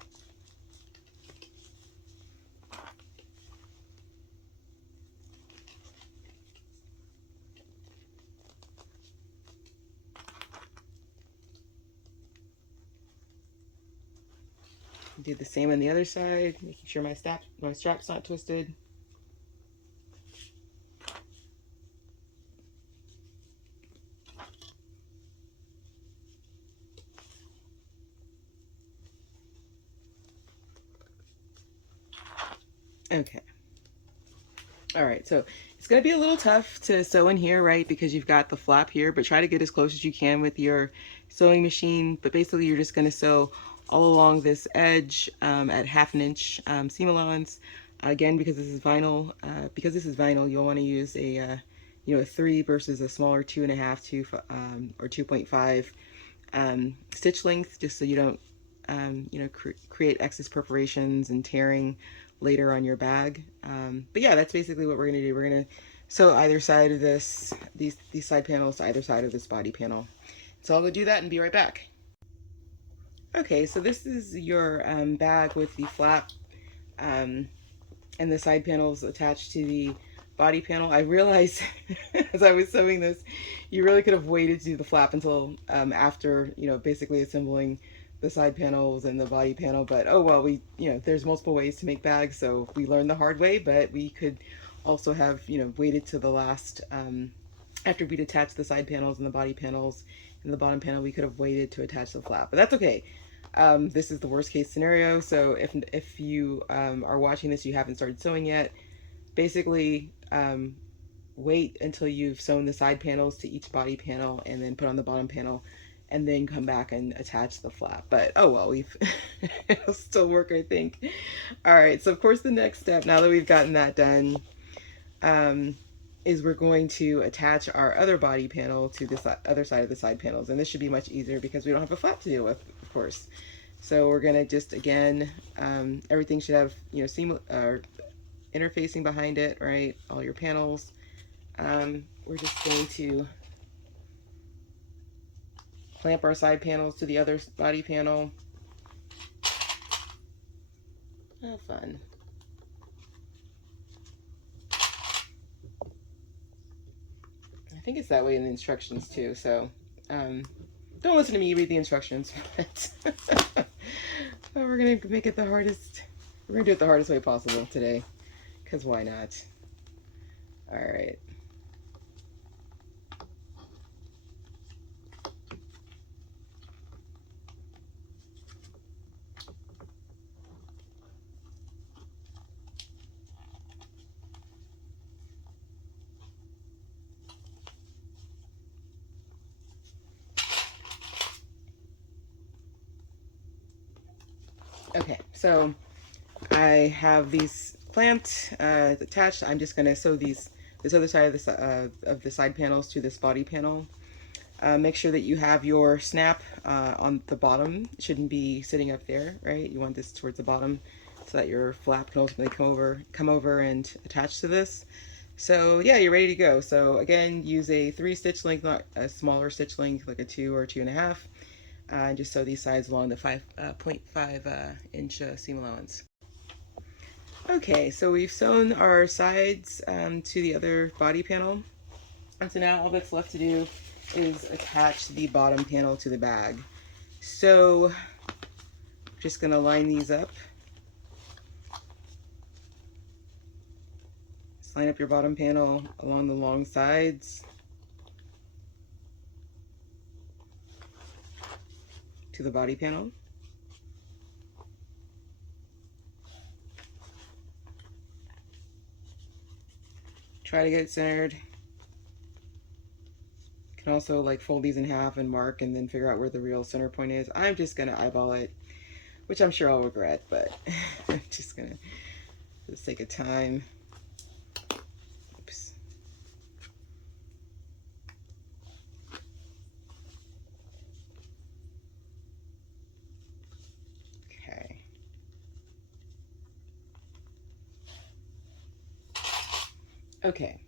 Do the same on the other side, making sure my strap's not twisted. Okay. All right, so it's going to be a little tough to sew in here, right, because you've got the flap here, but try to get as close as you can with your sewing machine. But basically you're just going to sew all along this edge at 1/2 inch seam allowance. Again, because this is vinyl, you'll want to use a 3 versus a smaller 2.5 or 2.5 stitch length, just so you don't create excess perforations and tearing later on your bag. But yeah, that's basically what we're going to do. We're going to sew either side of these side panels to either side of this body panel. So I'll go do that and be right back. Okay, so this is your bag with the flap and the side panels attached to the body panel. I realized as I was sewing this, you really could have waited to do the flap until after, basically assembling the side panels and the body panel. But oh well, there's multiple ways to make bags, so we learned the hard way. But we could also have waited to the last after we'd attached the side panels and the body panels and the bottom panel. We could have waited to attach the flap, but that's okay. This is the worst case scenario. So if you are watching this, you haven't started sewing yet, basically wait until you've sewn the side panels to each body panel and then put on the bottom panel, and then come back and attach the flap. But oh well, it'll still work, I think. All right, so of course the next step, now that we've gotten that done, is we're going to attach our other body panel to this other side of the side panels. And this should be much easier because we don't have a flap to deal with, of course. So we're gonna just, again, everything should have, seam or interfacing behind it, right? All your panels. We're just going to clamp our side panels to the other body panel. Oh, fun. I think it's that way in the instructions too, so don't listen to me, read the instructions. But we're gonna make it the hardest We're gonna do it the hardest way possible today, because why not? All right. Okay, so I have these clamped, attached. I'm just gonna sew this other side of the side panels to this body panel. Make sure that you have your snap on the bottom. It shouldn't be sitting up there, right? You want this towards the bottom so that your flap can ultimately come over and attach to this. So yeah, you're ready to go. So again, use a 3 stitch length, not a smaller stitch length, like a 2 or 2.5. And just sew these sides along the 5.5 inch seam allowance. Okay, so we've sewn our sides to the other body panel. And so now all that's left to do is attach the bottom panel to the bag. So I'm just gonna line these up. Just line up your bottom panel along the long sides to the body panel. Try to get it centered. You can also like fold these in half and mark and then figure out where the real center point is. I'm just gonna eyeball it, which I'm sure I'll regret, but I'm just gonna, for the sake of time. Oops. Okay. Okay.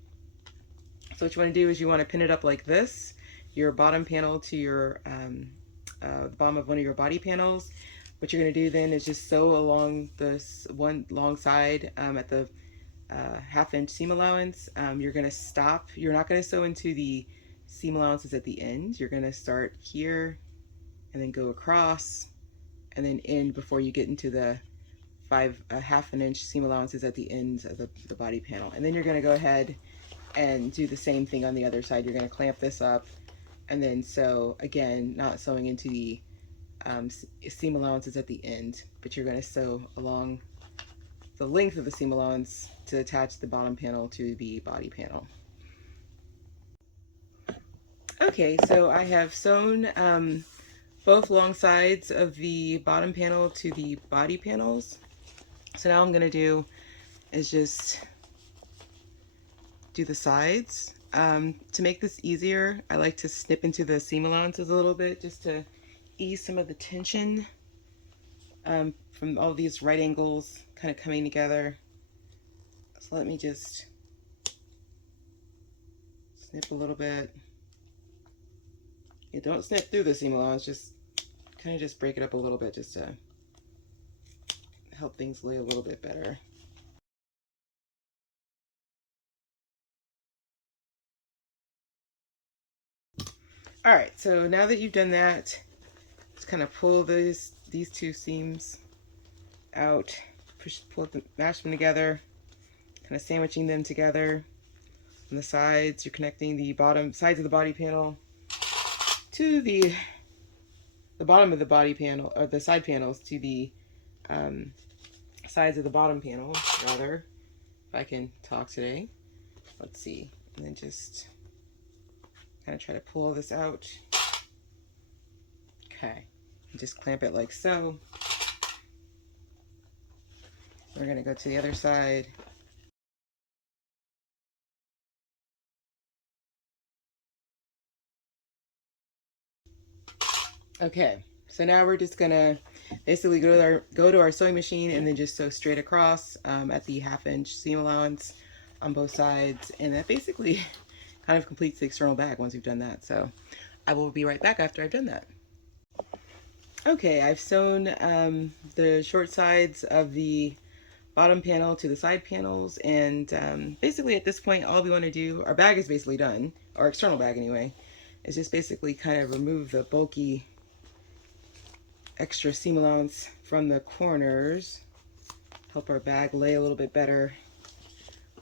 So what you want to do is you want to pin it up like this, your bottom panel to your bottom of one of your body panels. What you're going to do then is just sew along this one long side at the 1/2 inch seam allowance. You're going to stop. You're not going to sew into the seam allowances at the end. You're going to start here and then go across and then end before you get into the 1/2 inch seam allowances at the ends of the body panel. And then you're going to go ahead and do the same thing on the other side. You're going to clamp this up and then sew again, not sewing into the seam allowances at the end, but you're going to sew along the length of the seam allowance to attach the bottom panel to the body panel. Okay, so I have sewn both long sides of the bottom panel to the body panels. So now I'm going to do is just do the sides. To make this easier, I like to snip into the seam allowances a little bit just to ease some of the tension from all these right angles kind of coming together. So let me just snip a little bit. You don't snip through the seam allowance, just kind of just break it up a little bit just to help things lay a little bit better. All right, so now that you've done that, just kind of pull these two seams out, pull them, mash them together, kind of sandwiching them together. On the sides, you're connecting the bottom sides of the body panel to the bottom of the body panel, or the side panels to the sides of the bottom panel, rather. If I can talk today. Let's see, and then just kind of try to pull this out. Okay, and just clamp it like so. We're going to go to the other side. Okay, so now we're just gonna basically go to our sewing machine and then just sew straight across at the 1/2 inch seam allowance on both sides, and that basically kind of completes the external bag once you've done that. So I will be right back after I've done that. Okay, I've sewn the short sides of the bottom panel to the side panels, and basically at this point all we want to do, our bag is basically done, our external bag anyway, is just basically kind of remove the bulky extra seam allowance from the corners help our bag lay a little bit better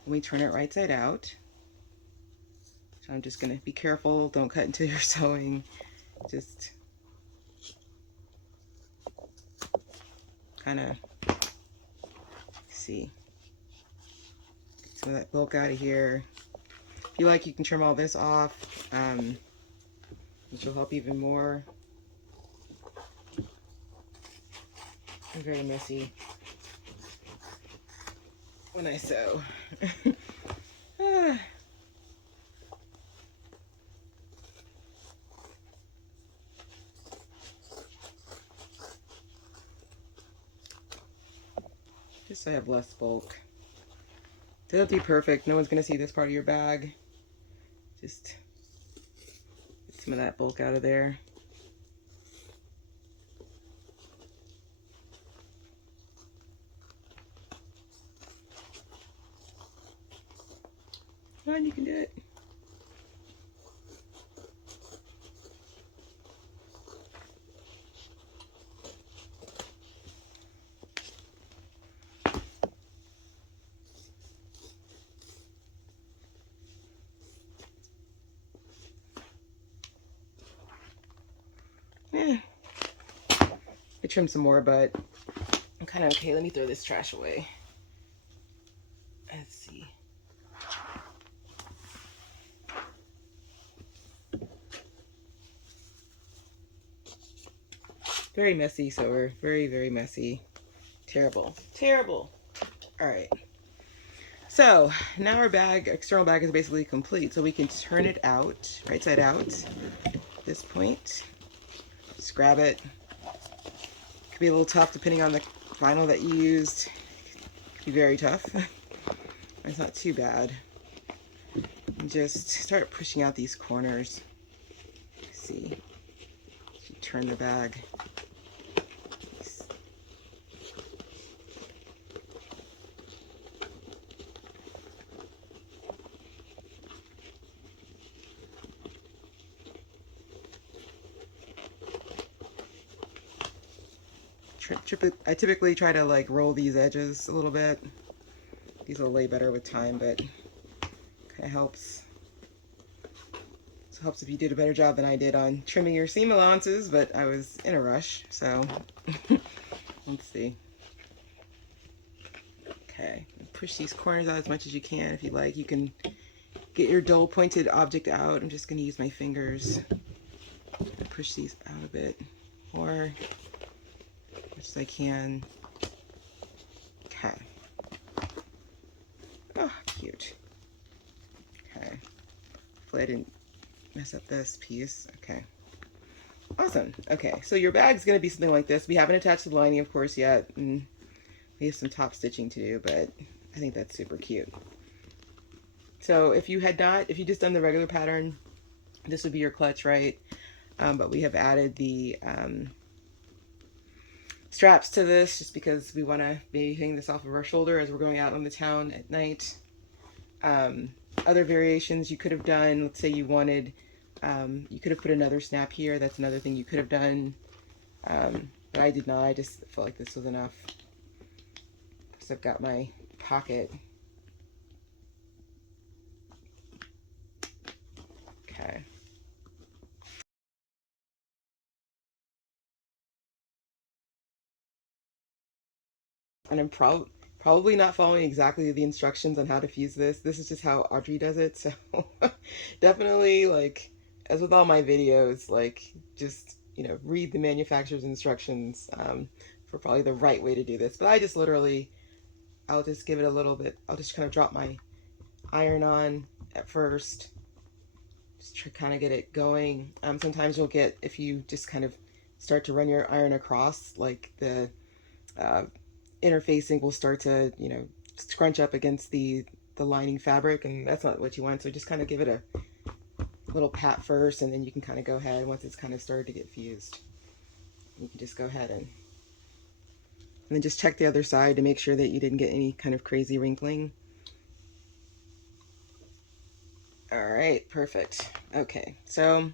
when we turn it right side out. So I'm just gonna be careful, don't cut into your sewing. Just kind of see. Get some of that bulk out of here. If you like, you can trim all this off, which will help even more. I'm very messy when I sew. Just so I have less bulk. Doesn't have to be perfect. No one's gonna see this part of your bag. Just get some of that bulk out of there. Come on, you can do it. Yeah. I trimmed some more, but I'm kind of okay. Let me throw this trash away. Let's see. Very messy sewer. Very, very messy. Terrible. Terrible. All right. So now our bag, external bag, is basically complete. So we can turn it out, right side out at this point. Just grab it. Could be a little tough depending on the vinyl that you used. Could be very tough. It's not too bad. And just start pushing out these corners. See, you turn the bag. I typically try to like roll these edges a little bit. These will lay better with time, but kind of helps. So it helps if you did a better job than I did on trimming your seam allowances, but I was in a rush, so let's see. Okay, push these corners out as much as you can. If you like, you can get your dull pointed object out. I'm just going to use my fingers to push these out a bit more as I can. Okay. Oh, cute. Okay. Hopefully I didn't mess up this piece. Okay. Awesome. Okay, so your bag's going to be something like this. We haven't attached the lining, of course, yet, and we have some top stitching to do, but I think that's super cute. So if you just done the regular pattern, this would be your clutch, right? But we have added the straps to this just because we want to maybe hang this off of our shoulder as we're going out on the town at night. Other variations you could have done, let's say you wanted, you could have put another snap here. That's another thing you could have done. But I did not. I just felt like this was enough. So I've got my pocket. Okay. And I'm probably not following exactly the instructions on how to fuse this. This is just how Audrey does it. So definitely, like, as with all my videos, like, just, you know, read the manufacturer's instructions for probably the right way to do this. But I just literally, I'll just give it a little bit. I'll just kind of drop my iron on at first. Just to kind of get it going. Sometimes you'll get, if you just kind of start to run your iron across, like the interfacing will start to, you know, scrunch up against the lining fabric, and that's not what you want. So just kind of give it a little pat first, and then you can kind of go ahead once it's kind of started to get fused. You can just go ahead and then just check the other side to make sure that you didn't get any kind of crazy wrinkling. All right, perfect. Okay, so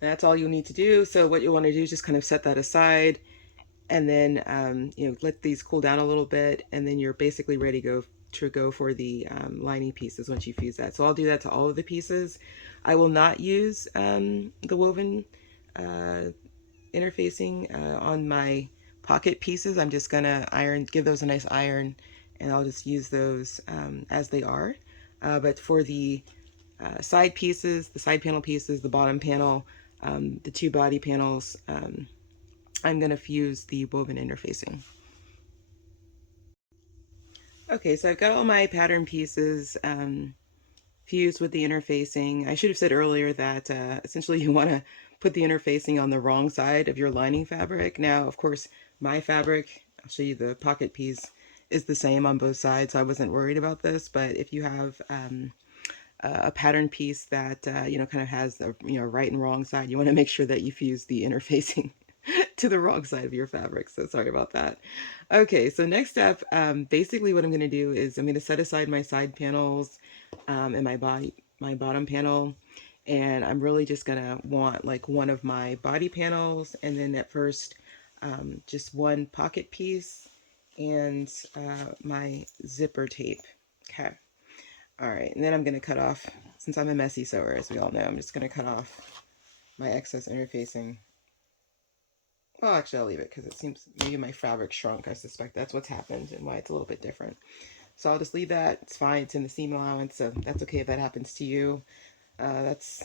that's all you need to do. So what you want to do is just kind of set that aside. And then, let these cool down a little bit, and then you're basically ready to go for the lining pieces once you fuse that. So I'll do that to all of the pieces. I will not use the woven uh, interfacing on my pocket pieces. I'm just gonna give those a nice iron, and I'll just use those as they are. But for the side pieces, the side panel pieces, the bottom panel, the two body panels, I'm gonna fuse the woven interfacing. Okay, so I've got all my pattern pieces fused with the interfacing. I should have said earlier that essentially you want to put the interfacing on the wrong side of your lining fabric. Now, of course, my fabric, I'll show you the pocket piece, is the same on both sides, so I wasn't worried about this. But if you have a pattern piece that kind of has the right and wrong side, you want to make sure that you fuse the interfacing to the wrong side of your fabric. So sorry about that. Okay, so next step, basically what I'm going to do is I'm going to set aside my side panels and my bottom panel, and I'm really just going to want like one of my body panels, and then at first just one pocket piece and my zipper tape. Okay. All right, and then I'm going to cut off, since I'm a messy sewer, as we all know, I'm just going to cut off my excess interfacing. Well, actually, I'll leave it because it seems maybe my fabric shrunk. I suspect that's what's happened and why it's a little bit different. So I'll just leave that. It's fine. It's in the seam allowance, so that's okay if that happens to you. That's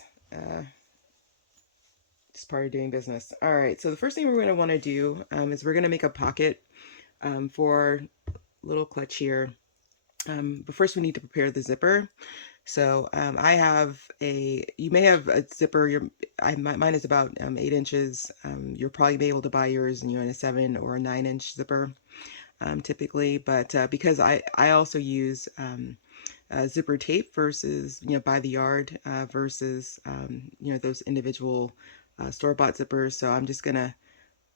just part of doing business. All right, so the first thing we're going to want to do is we're going to make a pocket for little clutch here. But first we need to prepare the zipper. So I have you may have a zipper, mine is about 8 inches. You'll probably be able to buy yours in a 7 or a 9-inch zipper typically, but because I also use zipper tape versus, by the yard versus, those individual store-bought zippers. So I'm just gonna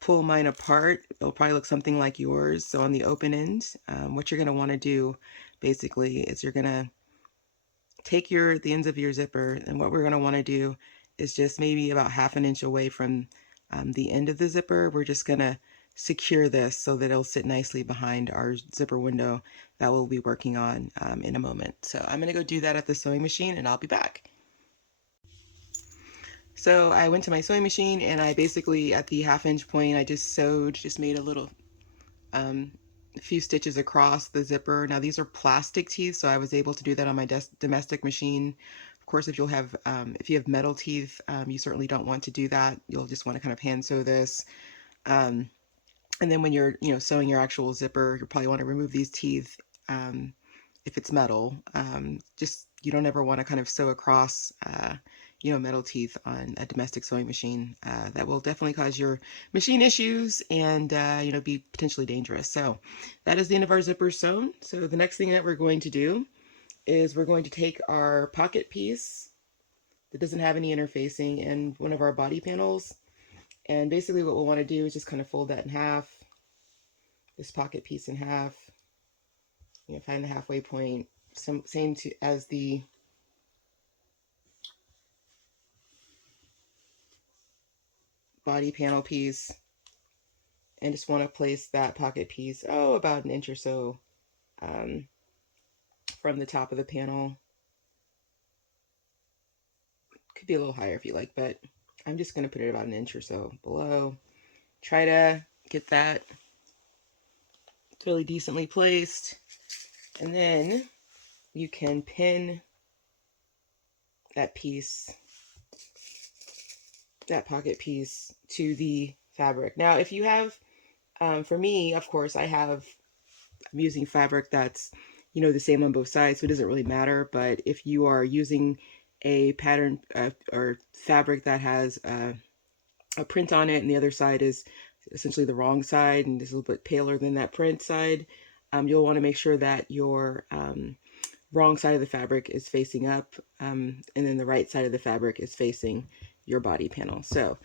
pull mine apart. It'll probably look something like yours. So on the open end, what you're gonna wanna do basically is you're gonna take the ends of your zipper, and what we're going to want to do is just maybe about 1/2 inch away from the end of the zipper. We're just going to secure this so that it'll sit nicely behind our zipper window that we'll be working on in a moment. So I'm going to go do that at the sewing machine, and I'll be back. So I went to my sewing machine, and I basically, at the 1/2 inch point, I just made a little a few stitches across the zipper. Now these are plastic teeth, so I was able to do that on my domestic machine. Of course, if you have metal teeth, you certainly don't want to do that. You'll just want to kind of hand sew this. Um, and then when you're sewing your actual zipper, you'll probably want to remove these teeth if it's metal. Just you don't ever want to kind of sew across metal teeth on a domestic sewing machine. That will definitely cause your machine issues and be potentially dangerous. So that is the end of our zipper sewn. So the next thing that we're going to do is we're going to take our pocket piece that doesn't have any interfacing and one of our body panels, and basically what we'll want to do is just kind of fold that in half, this pocket piece in half, find the halfway point, same as the body panel piece, and just want to place that pocket piece about 1 inch or so from the top of the panel. Could be a little higher if you like, but I'm just going to put it about 1 inch or so below. Try to get that really decently placed, and then you can pin that pocket piece to the fabric. Now if you have for me, of course, I'm using fabric that's the same on both sides, so it doesn't really matter. But if you are using a pattern or fabric that has a print on it, and the other side is essentially the wrong side and is a little bit paler than that print side, you'll want to make sure that your wrong side of the fabric is facing up, and then the right side of the fabric is facing your body panel. So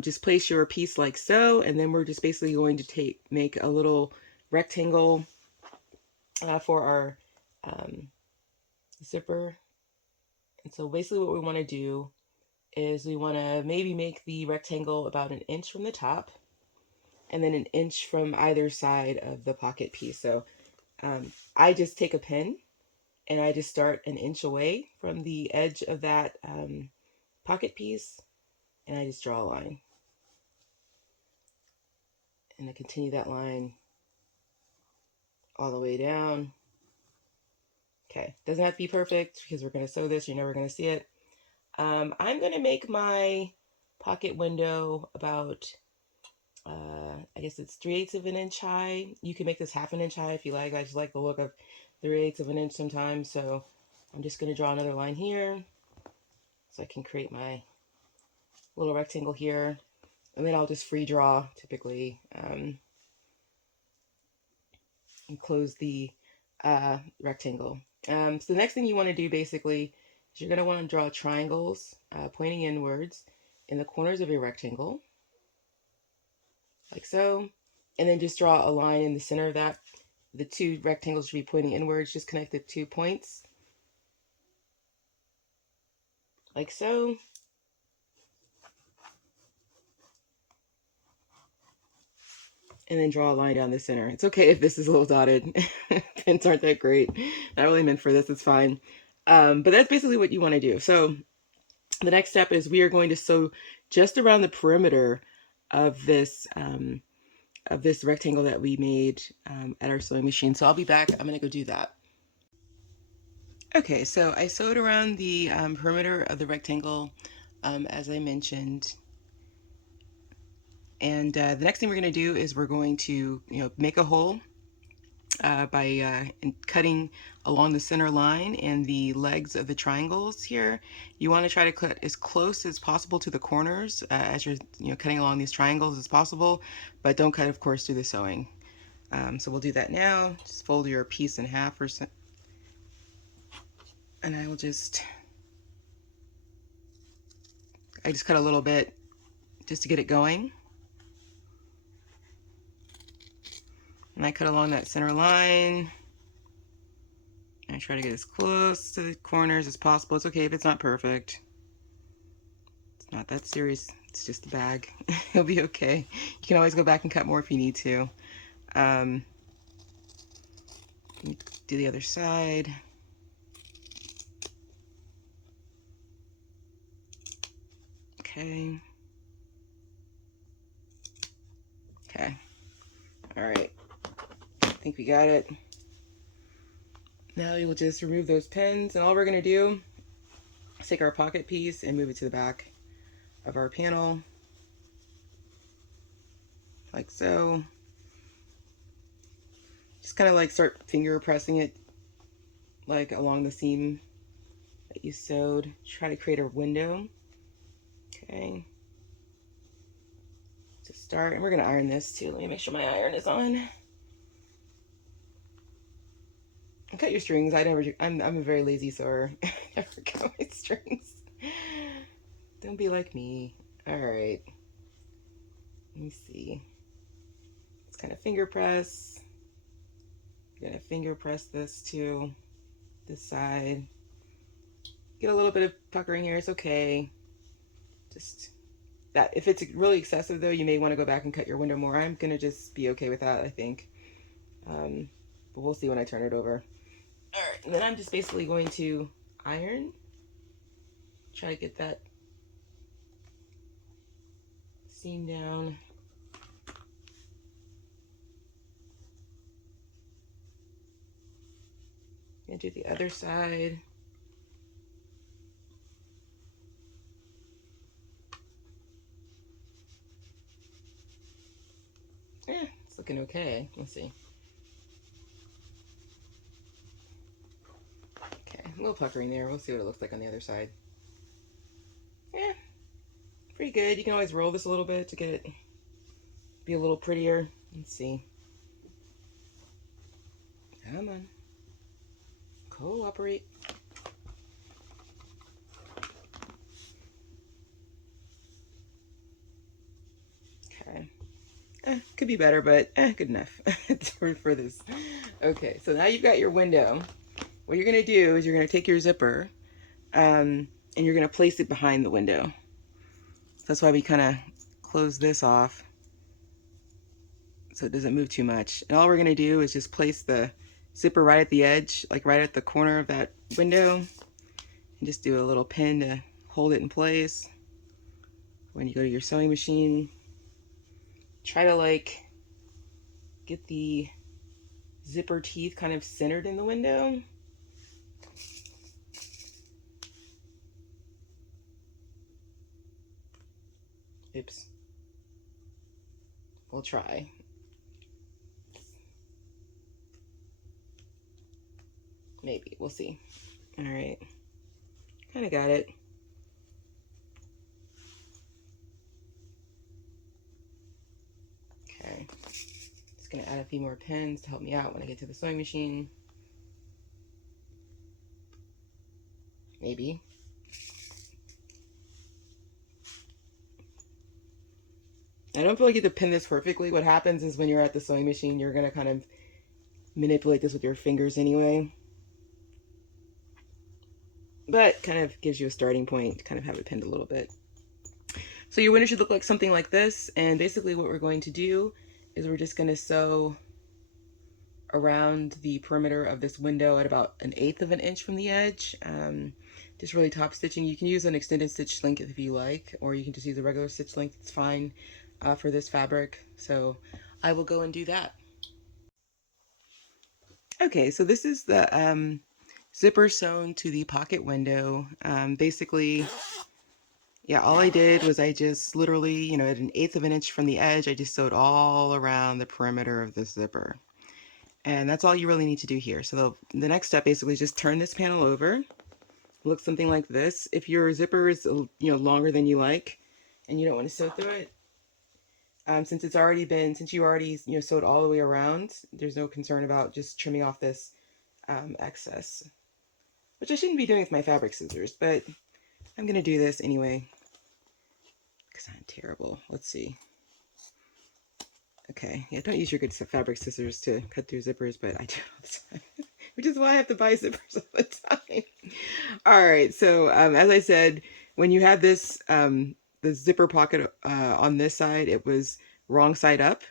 just place your piece like so, and then we're just basically going to make a little rectangle for our zipper. And so basically what we want to do is we want to maybe make the rectangle about 1 inch from the top, and then 1 inch from either side of the pocket piece. So I just take a pin and I just start 1 inch away from the edge of that pocket piece, and I just draw a line. And I continue that line all the way down. Okay, doesn't have to be perfect because we're going to sew this. You're never going to see it. I'm going to make my pocket window about, I guess it's 3/8 of an inch high. You can make this 1/2 inch high if you like. I just like the look of 3/8 of an inch sometimes. So I'm just going to draw another line here so I can create my little rectangle here. And then I'll just free draw typically and close the rectangle. So the next thing you want to do basically is you're going to want to draw triangles pointing inwards in the corners of your rectangle, like so, and then just draw a line in the center of that. The 2 rectangles should be pointing inwards. Just connect the 2 points, like so. And then draw a line down the center. It's okay if this is a little dotted. Pins aren't that great. Not really meant for this, it's fine. But that's basically what you want to do. So the next step is we are going to sew just around the perimeter of this rectangle that we made at our sewing machine. So I'll be back. I'm going to go do that. Okay, so I sewed around the perimeter of the rectangle, as I mentioned. And the next thing we're going to do is we're going to, make a hole by cutting along the center line and the legs of the triangles here. You want to try to cut as close as possible to the corners as you're cutting along these triangles as possible, but don't cut, of course, through the sewing. So we'll do that now. Just fold your piece in half or so, and I just cut a little bit just to get it going. And I cut along that center line. I try to get as close to the corners as possible. It's okay if it's not perfect. It's not that serious. It's just a bag. It'll be okay. You can always go back and cut more if you need to. Do the other side. Okay. Okay. All right. I think we got it. Now we will just remove those pins, and all we're going to do is take our pocket piece and move it to the back of our panel, like so. Just kind of like start finger pressing it like along the seam that you sewed. Try to create a window. Okay. To start, and we're going to iron this too. Let me make sure my iron is on. And cut your strings. I'm a very lazy sewer. I never cut my strings. Don't be like me. All right. Let me see. Let's kind of finger press. I'm gonna finger press this to this side. Get a little bit of puckering here. It's okay. Just that. If it's really excessive though, you may want to go back and cut your window more. I'm gonna just be okay with that, I think. But we'll see when I turn it over. All right, and then I'm just basically going to iron. Try to get that seam down. And do the other side. Yeah, it's looking okay. Let's see. Okay, a little puckering there. We'll see what it looks like on the other side. Yeah, pretty good. You can always roll this a little bit to get it be a little prettier. Let's see. Come on. Cooperate. Okay. Could be better, but good enough for this. Okay, so now you've got your window. What you're going to do is you're going to take your zipper and you're going to place it behind the window. That's why we kind of close this off. so it doesn't move too much. And all we're gonna do is just place the zipper right at the edge, like right at the corner of that window, and just do a little pin to hold it in place. When you go to your sewing machine, try to like get the zipper teeth kind of centered in the window. Oops. We'll try. Maybe. We'll see. All right. Kind of got it. Okay. Just going to add a few more pins to help me out when I get to the sewing machine. Maybe. I don't feel like you have to pin this perfectly. What happens is when you're at the sewing machine, you're going to kind of manipulate this with your fingers anyway. But kind of gives you a starting point to kind of have it pinned a little bit. So your window should look like something like this. And basically what we're going to do is we're just going to sew around the perimeter of this window at about 1/8 of an inch from the edge. Just really top stitching. You can use an extended stitch length if you like, or you can just use a regular stitch length. It's fine for this fabric. So I will go and do that. Okay, so this is the zipper sewn to the pocket window. Basically, yeah, all I did was I just literally, you know, at 1/8 of an inch from the edge, I just sewed all around the perimeter of the zipper. And that's all you really need to do here. So the next step basically is just turn this panel over. It looks something like this. If your zipper is, you know, longer than you like and you don't want to sew through it, since you already, you know, sewed all the way around, there's no concern about just trimming off this excess, which I shouldn't be doing with my fabric scissors, but I'm going to do this anyway because I'm terrible. Let's see. Okay, yeah, don't use your good fabric scissors to cut through zippers, but I do all the time, which is why I have to buy zippers all the time. All right, so as I said, when you had this, the zipper pocket on this side, it was wrong side up.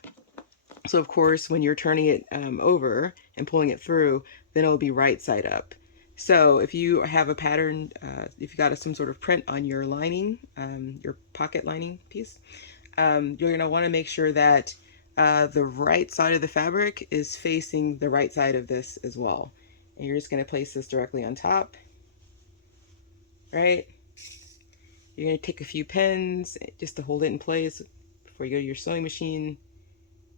So of course, when you're turning it over and pulling it through, then it'll be right side up. So if you have a pattern, if you got some sort of print on your lining, your pocket lining piece, you're going to want to make sure that the right side of the fabric is facing the right side of this as well. And you're just going to place this directly on top, right? You're going to take a few pins just to hold it in place before you go to your sewing machine.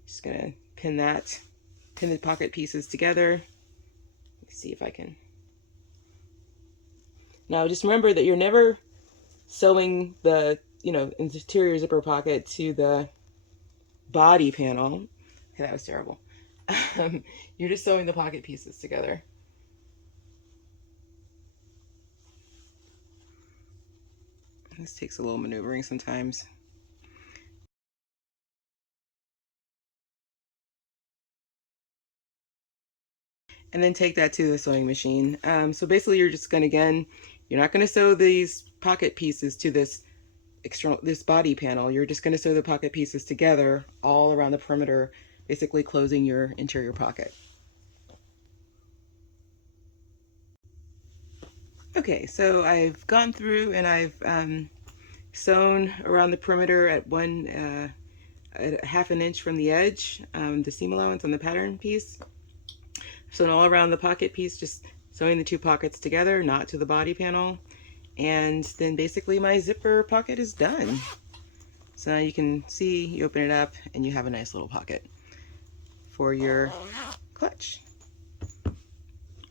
Just going to pin the pocket pieces together. Let's see if I can. Now just remember that you're never sewing the, you know, interior zipper pocket to the body panel. Okay, that was terrible. You're just sewing the pocket pieces together. This takes a little maneuvering sometimes. And then take that to the sewing machine. So basically you're just gonna, again, you're not gonna sew these pocket pieces to this body panel. You're just gonna sew the pocket pieces together all around the perimeter, basically closing your interior pocket. Okay, so I've gone through and I've sewn around the perimeter at at 1/2 an inch from the edge, the seam allowance on the pattern piece. Sewn all around the pocket piece, just sewing the two pockets together, not to the body panel. And then basically my zipper pocket is done. So now you can see, you open it up and you have a nice little pocket for your clutch.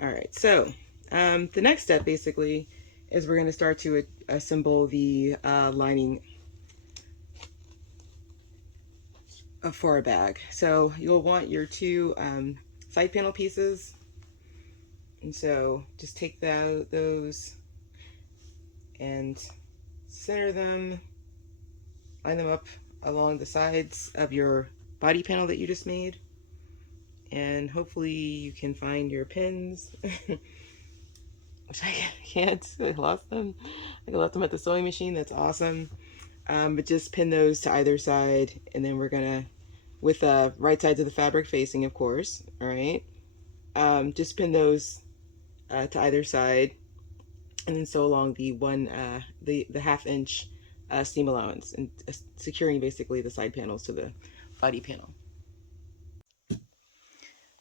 All right, so the next step basically is we're going to start to assemble the lining for a bag. So you'll want your two side panel pieces, and so just take those and center them, line them up along the sides of your body panel that you just made, and hopefully you can find your pins. Which I can't. I lost them. I left them at the sewing machine. That's awesome. But just pin those to either side, and then we're gonna with right sides of the fabric facing, of course. All right. Just pin those to either side, and then sew along the the 1/2 inch seam allowance, and securing basically the side panels to the body panel.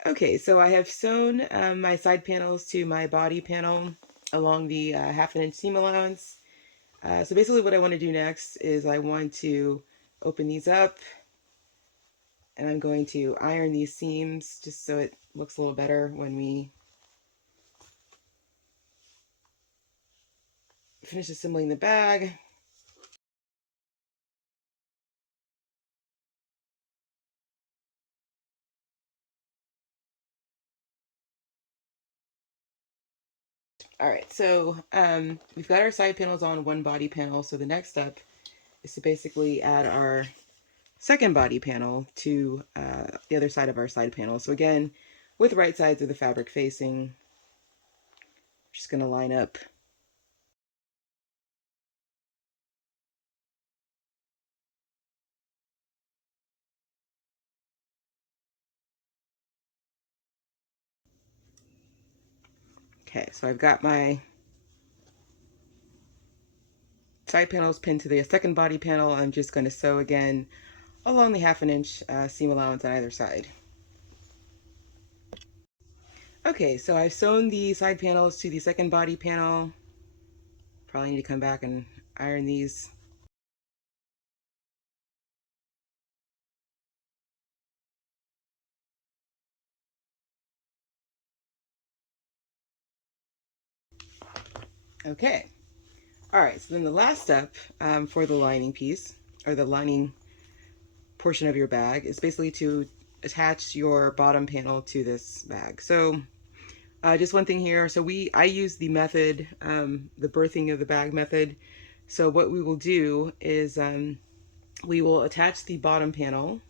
Okay, so I have sewn my side panels to my body panel along the 1/2 inch seam allowance. So basically what I want to do next is I want to open these up, and I'm going to iron these seams just so it looks a little better when we finish assembling the bag. All right, so we've got our side panels on one body panel. So the next step is to basically add our second body panel to the other side of our side panel. So again, with right sides of the fabric facing, just going to line up. Okay, so I've got my side panels pinned to the second body panel. I'm just going to sew again along the 1/2 inch seam allowance on either side. Okay, so I've sewn the side panels to the second body panel. Probably need to come back and iron these. Okay. All right, so then the last step for the lining piece, or the lining portion of your bag, is basically to attach your bottom panel to this bag. So just one thing here. So I use the method, the birthing of the bag method. So what we will do is we will attach the bottom panel,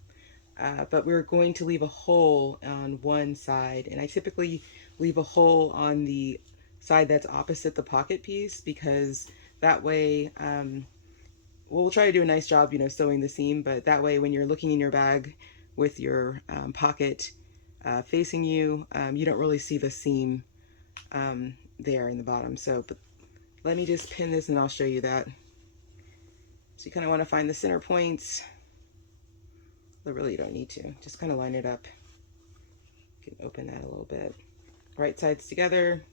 but we're going to leave a hole on one side. And I typically leave a hole on the side that's opposite the pocket piece, because that way, we'll try to do a nice job, sewing the seam, but that way when you're looking in your bag with your pocket facing you, you don't really see the seam there in the bottom. So, but let me just pin this and I'll show you that. So you kind of want to find the center points, but really you don't need to. Just kind of line it up. You can open that a little bit. Right sides together.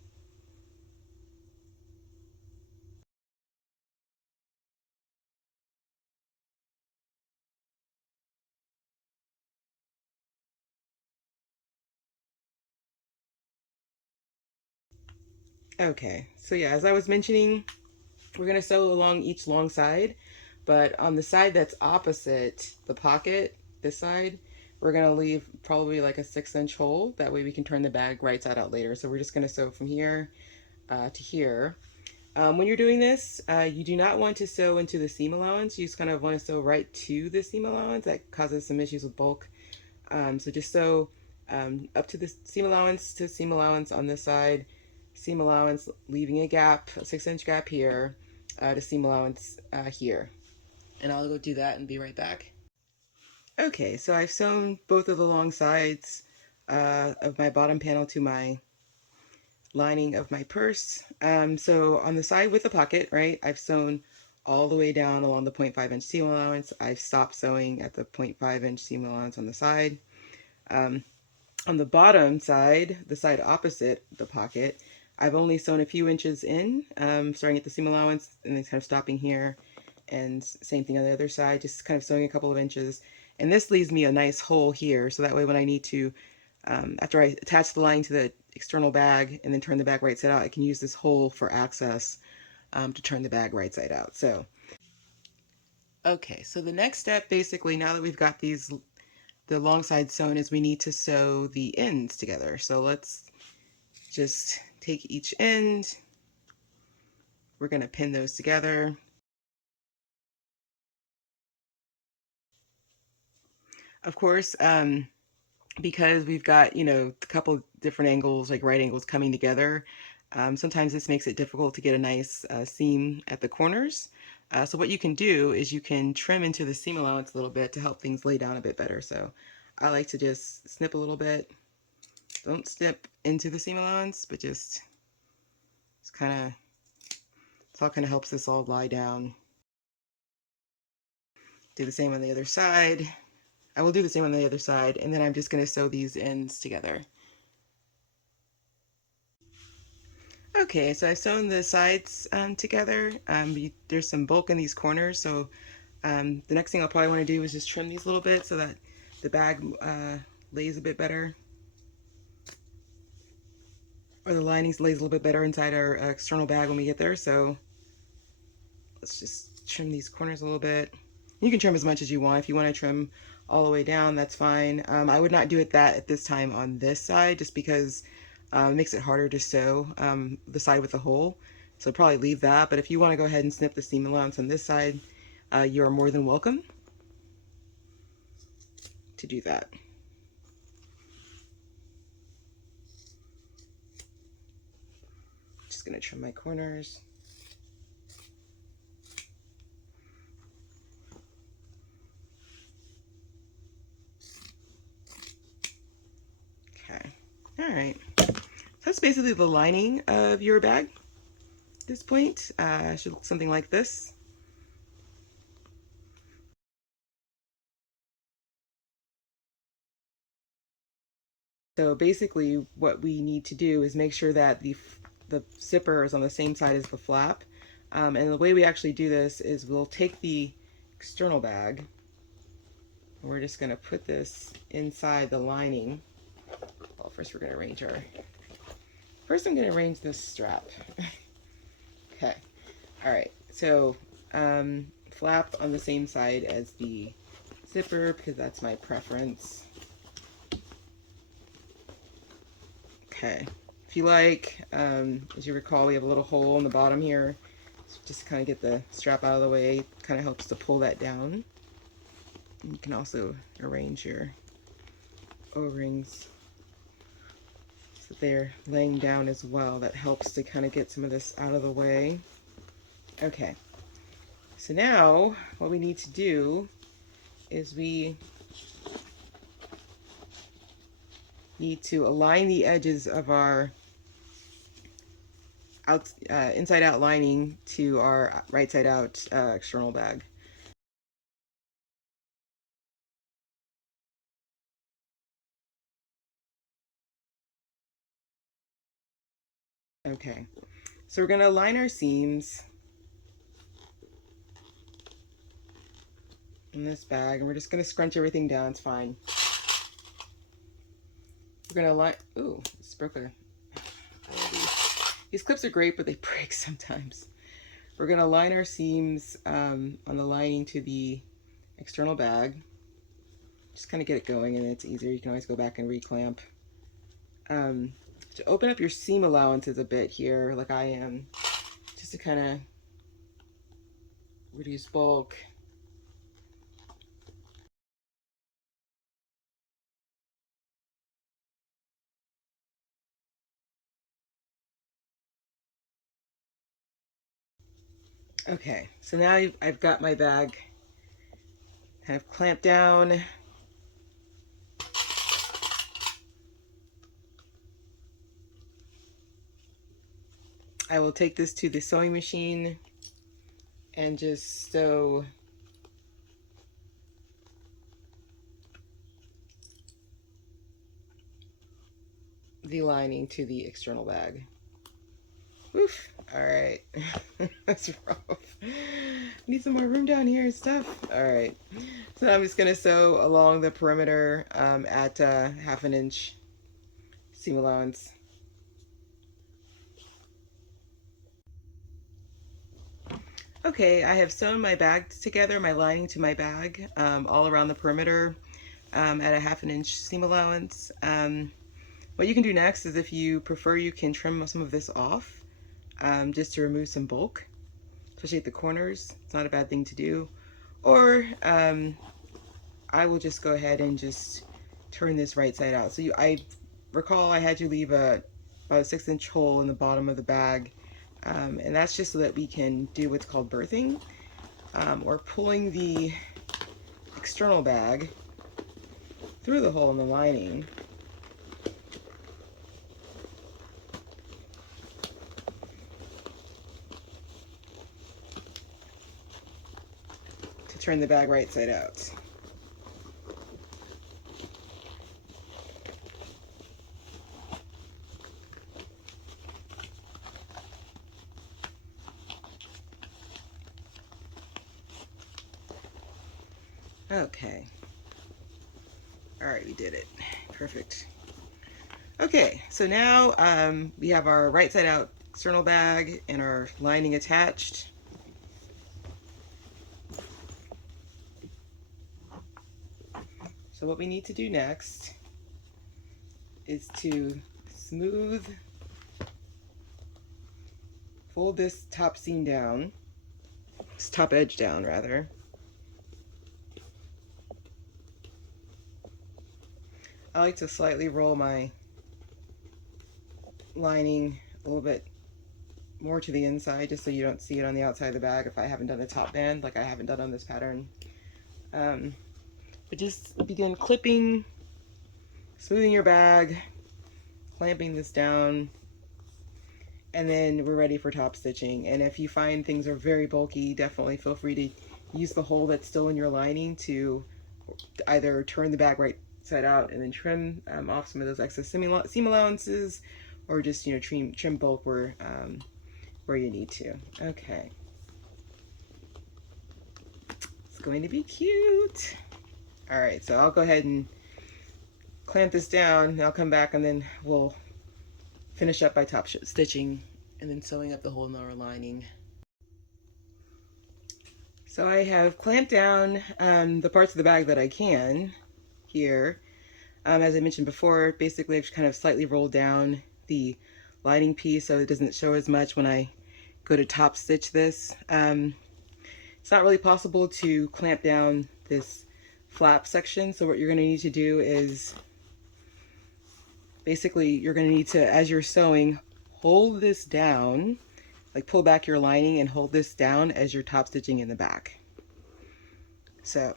Okay, so yeah, as I was mentioning, we're going to sew along each long side, but on the side that's opposite the pocket, this side, we're going to leave probably like a 6-inch hole. That way we can turn the bag right side out later. So we're just going to sew from here to here. When you're doing this, you do not want to sew into the seam allowance. You just kind of want to sew right to the seam allowance. That causes some issues with bulk. So just sew up to the seam allowance to seam allowance on this side, seam allowance, leaving a gap, a 6-inch gap here, to seam allowance here. And I'll go do that and be right back. Okay, so I've sewn both of the long sides of my bottom panel to my lining of my purse. So on the side with the pocket, right, I've sewn all the way down along the 0.5-inch seam allowance. I've stopped sewing at the 0.5-inch seam allowance on the side. On the bottom side, the side opposite the pocket, I've only sewn a few inches in, starting at the seam allowance and then kind of stopping here. And same thing on the other side, just kind of sewing a couple of inches. And this leaves me a nice hole here, so that way when I need to, after I attach the lining to the external bag and then turn the bag right side out, I can use this hole for access to turn the bag right side out. So, okay, so the next step, basically, now that we've got the long side sewn, is we need to sew the ends together. So let's just take each end. We're going to pin those together. Of course, because we've got, a couple different angles, like right angles coming together, sometimes this makes it difficult to get a nice seam at the corners. So what you can do is you can trim into the seam allowance a little bit to help things lay down a bit better. So I like to just snip a little bit. Don't snip into the seam allowance, but just kind of, so it kind of helps this all lie down. Do the same on the other side. I will do the same on the other side, and then I'm just going to sew these ends together. Okay, so I've sewn the sides together. There's some bulk in these corners, so the next thing I'll probably want to do is just trim these a little bit so that the bag lays a bit better, or the lining lays a little bit better inside our external bag when we get there. So let's just trim these corners a little bit. You can trim as much as you want. If you want to trim all the way down, that's fine. I would not do it at this time on this side, just because it makes it harder to sew the side with the hole. So probably leave that. But if you want to go ahead and snip the seam allowance on this side, you are more than welcome to do that. Just gonna trim my corners. Okay, all right. So that's basically the lining of your bag at this point. Should look something like this. So basically what we need to do is make sure that the zipper is on the same side as the flap. And the way we actually do this is we'll take the external bag, and we're just going to put this inside the lining. Well, first we're going to arrange our, first I'm going to arrange this strap. Okay, all right, so flap on the same side as the zipper because that's my preference. Okay, if you like, as you recall, we have a little hole in the bottom here. So just kind of get the strap out of the way, kind of helps to pull that down. And you can also arrange your O-rings so they're laying down as well. That helps to kind of get some of this out of the way. Okay, so now what we need to do is we need to align the edges of our inside out lining to our right side out external bag. Okay, so we're going to align our seams in this bag, and we're just going to scrunch everything down. It's fine. We're going to align, ooh, this broke a, these clips are great, but they break sometimes. We're going to align our seams on the lining to the external bag. Just kind of get it going, and it's easier. You can always go back and reclamp. To open up your seam allowances a bit here, like I am, just to kind of reduce bulk. Okay, so now I've got my bag kind of clamped down. I will take this to the sewing machine and just sew the lining to the external bag. Oof, all right. That's rough. Need some more room down here and stuff. All right, so I'm just gonna sew along the perimeter at 1/2 inch seam allowance. Okay, I have sewn my bag together, my lining to my bag, all around the perimeter at 1/2 inch seam allowance. What you can do next is, if you prefer, you can trim some of this off just to remove some bulk, especially at the corners. It's not a bad thing to do. Or I will just go ahead and just turn this right side out. So I recall I had you leave about a 6-inch hole in the bottom of the bag. And that's just so that we can do what's called birthing. or pulling the external bag through the hole in the lining. To turn the bag right side out. Okay. All right, we did it. Perfect. Okay, so now we have our right side out external bag and our lining attached. So what we need to do next is to smooth, fold this top seam down, this top edge down rather. I like to slightly roll my lining a little bit more to the inside just so you don't see it on the outside of the bag if I haven't done a top band like I haven't done on this pattern. But just begin clipping, smoothing your bag, clamping this down, and then we're ready for top stitching. And if you find things are very bulky, definitely feel free to use the hole that's still in your lining to either turn the bag right side out and then trim off some of those excess seam allowances, or just trim bulk where you need to. Okay, it's going to be cute. All right, so I'll go ahead and clamp this down and I'll come back and then we'll finish up by top stitching and then sewing up the hole in our lining. So I have clamped down the parts of the bag that I can here. As I mentioned before, basically I've kind of slightly rolled down the lining piece so it doesn't show as much when I go to top stitch this. It's not really possible to clamp down this flap section, so what you're going to need to do is basically you're going to need to, as you're sewing, hold this down, like pull back your lining and hold this down as you're top stitching in the back. So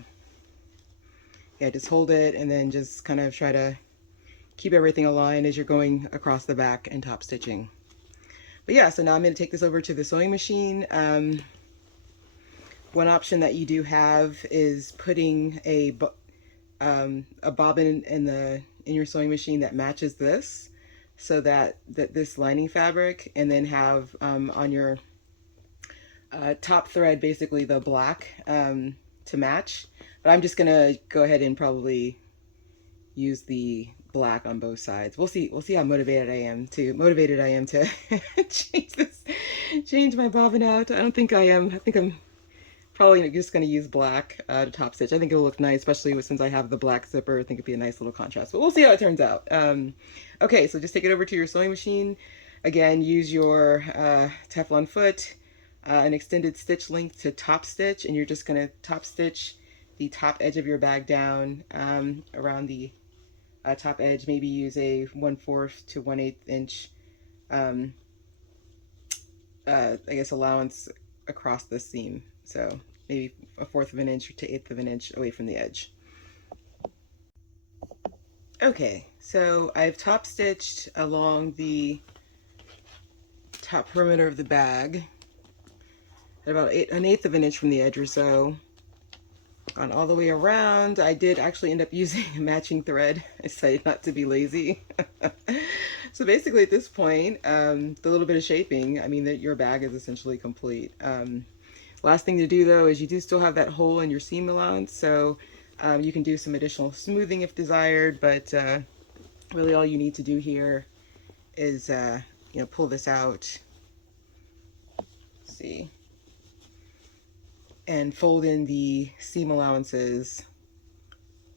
yeah, just hold it and then just kind of try to keep everything aligned as you're going across the back and top stitching. But yeah, so now I'm going to take this over to the sewing machine. One option that you do have is putting a bobbin in your sewing machine that matches this, so that this lining fabric, and then have on your top thread basically the black to match. But I'm just gonna go ahead and probably use the black on both sides. We'll see how motivated I am to change my bobbin out. I don't think I am. I think I'm probably just going to use black to top stitch. I think it'll look nice, especially since I have the black zipper. I think it'd be a nice little contrast, but we'll see how it turns out. Okay, so just take it over to your sewing machine. Again, use your Teflon foot, an extended stitch length to top stitch, and you're just going to top stitch the top edge of your bag down around the top edge. Maybe use a 1/4 to 1/8 inch I guess allowance across the seam. So maybe 1/4 of an inch to 1/8 of an inch away from the edge. Okay, so I've top stitched along the top perimeter of the bag at about 1/8 of an inch from the edge or so. Gone all the way around. I did actually end up using a matching thread. I decided not to be lazy. So basically at this point, the little bit of shaping, I mean, that your bag is essentially complete. Last thing to do though is you do still have that hole in your seam allowance, so you can do some additional smoothing if desired, but really all you need to do here is pull this out, see, and fold in the seam allowances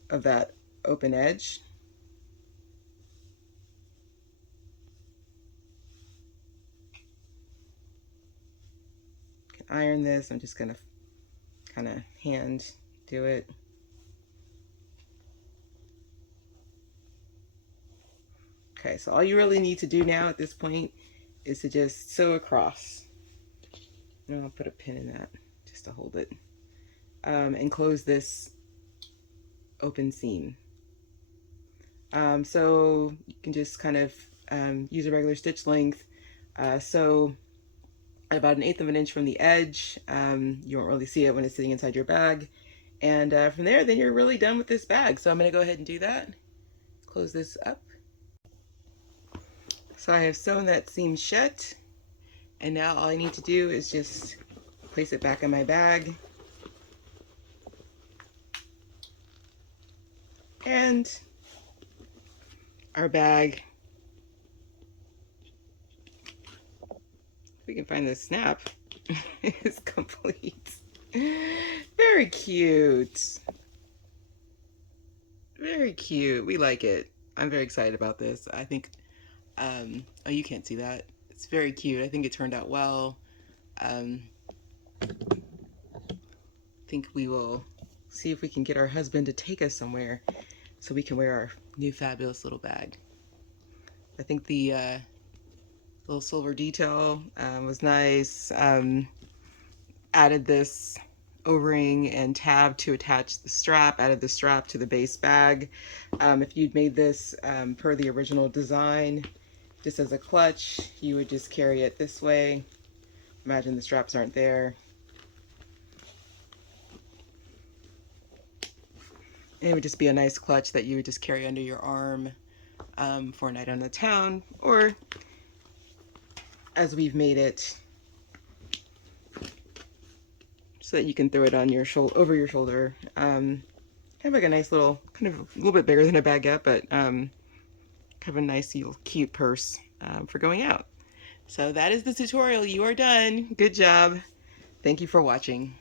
of that open edge. Can iron this. I'm just gonna kind of hand do it. Okay, so all you really need to do now at this point is to just sew across. And I'll put a pin in that just to hold it. and close this open seam. So you can just kind of use a regular stitch length. So at about 1/8 of an inch from the edge, you won't really see it when it's sitting inside your bag. And from there, then you're really done with this bag. So I'm going to go ahead and do that. Close this up. So I have sewn that seam shut. And now all I need to do is just place it back in my bag. And our bag, if we can find the snap, is complete. Very cute. Very cute. We like it. I'm very excited about this. I think, oh, you can't see that. It's very cute. I think it turned out well. I think we will see if we can get our husband to take us somewhere so we can wear our new fabulous little bag. I think the little silver detail was nice. Added this O-ring and tab to attach the strap, added the strap to the base bag. If you'd made this per the original design, just as a clutch, you would just carry it this way. Imagine the straps aren't there. And it would just be a nice clutch that you would just carry under your arm for a night on the town, or as we've made it, so that you can throw it on your shoulder, over your shoulder. Kind of like a nice little, kind of a little bit bigger than a baguette, but kind of a nice little cute purse for going out. So that is the tutorial. You are done. Good job. Thank you for watching.